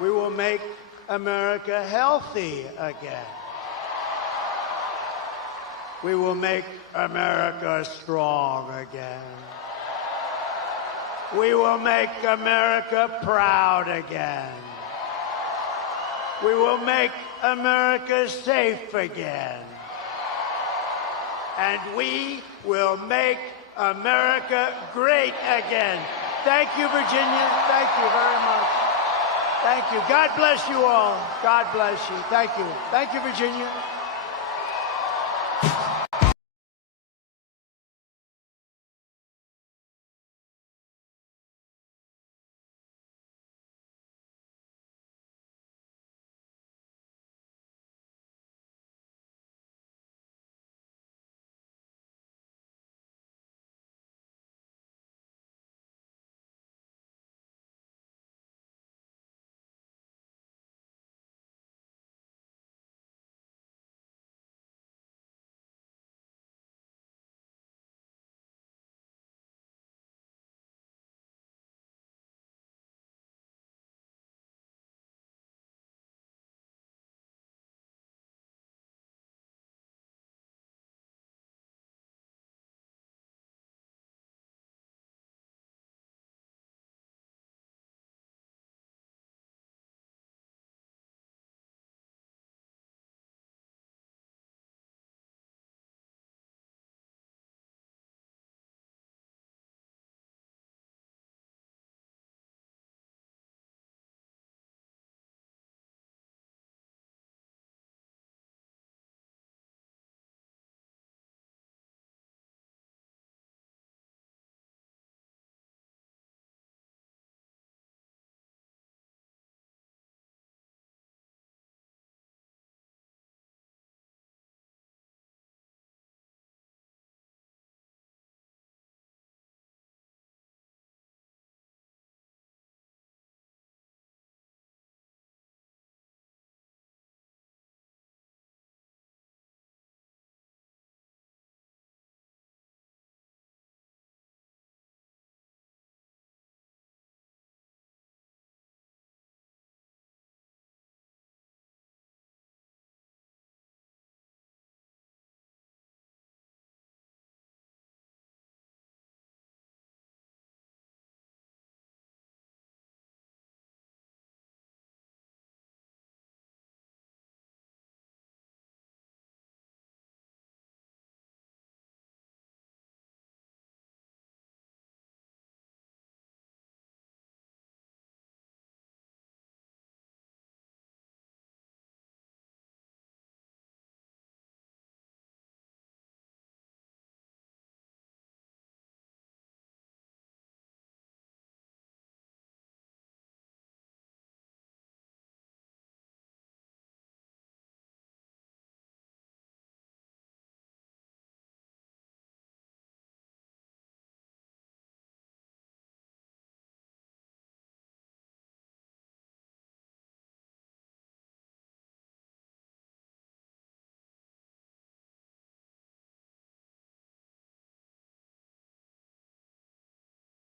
We will make America healthy again. We will make America strong again. We will make America proud again. We will make America safe again. And we will make America great again. Thank you, Virginia. Thank you very much. Thank you. God bless you all. God bless you. Thank you. Thank you, Virginia.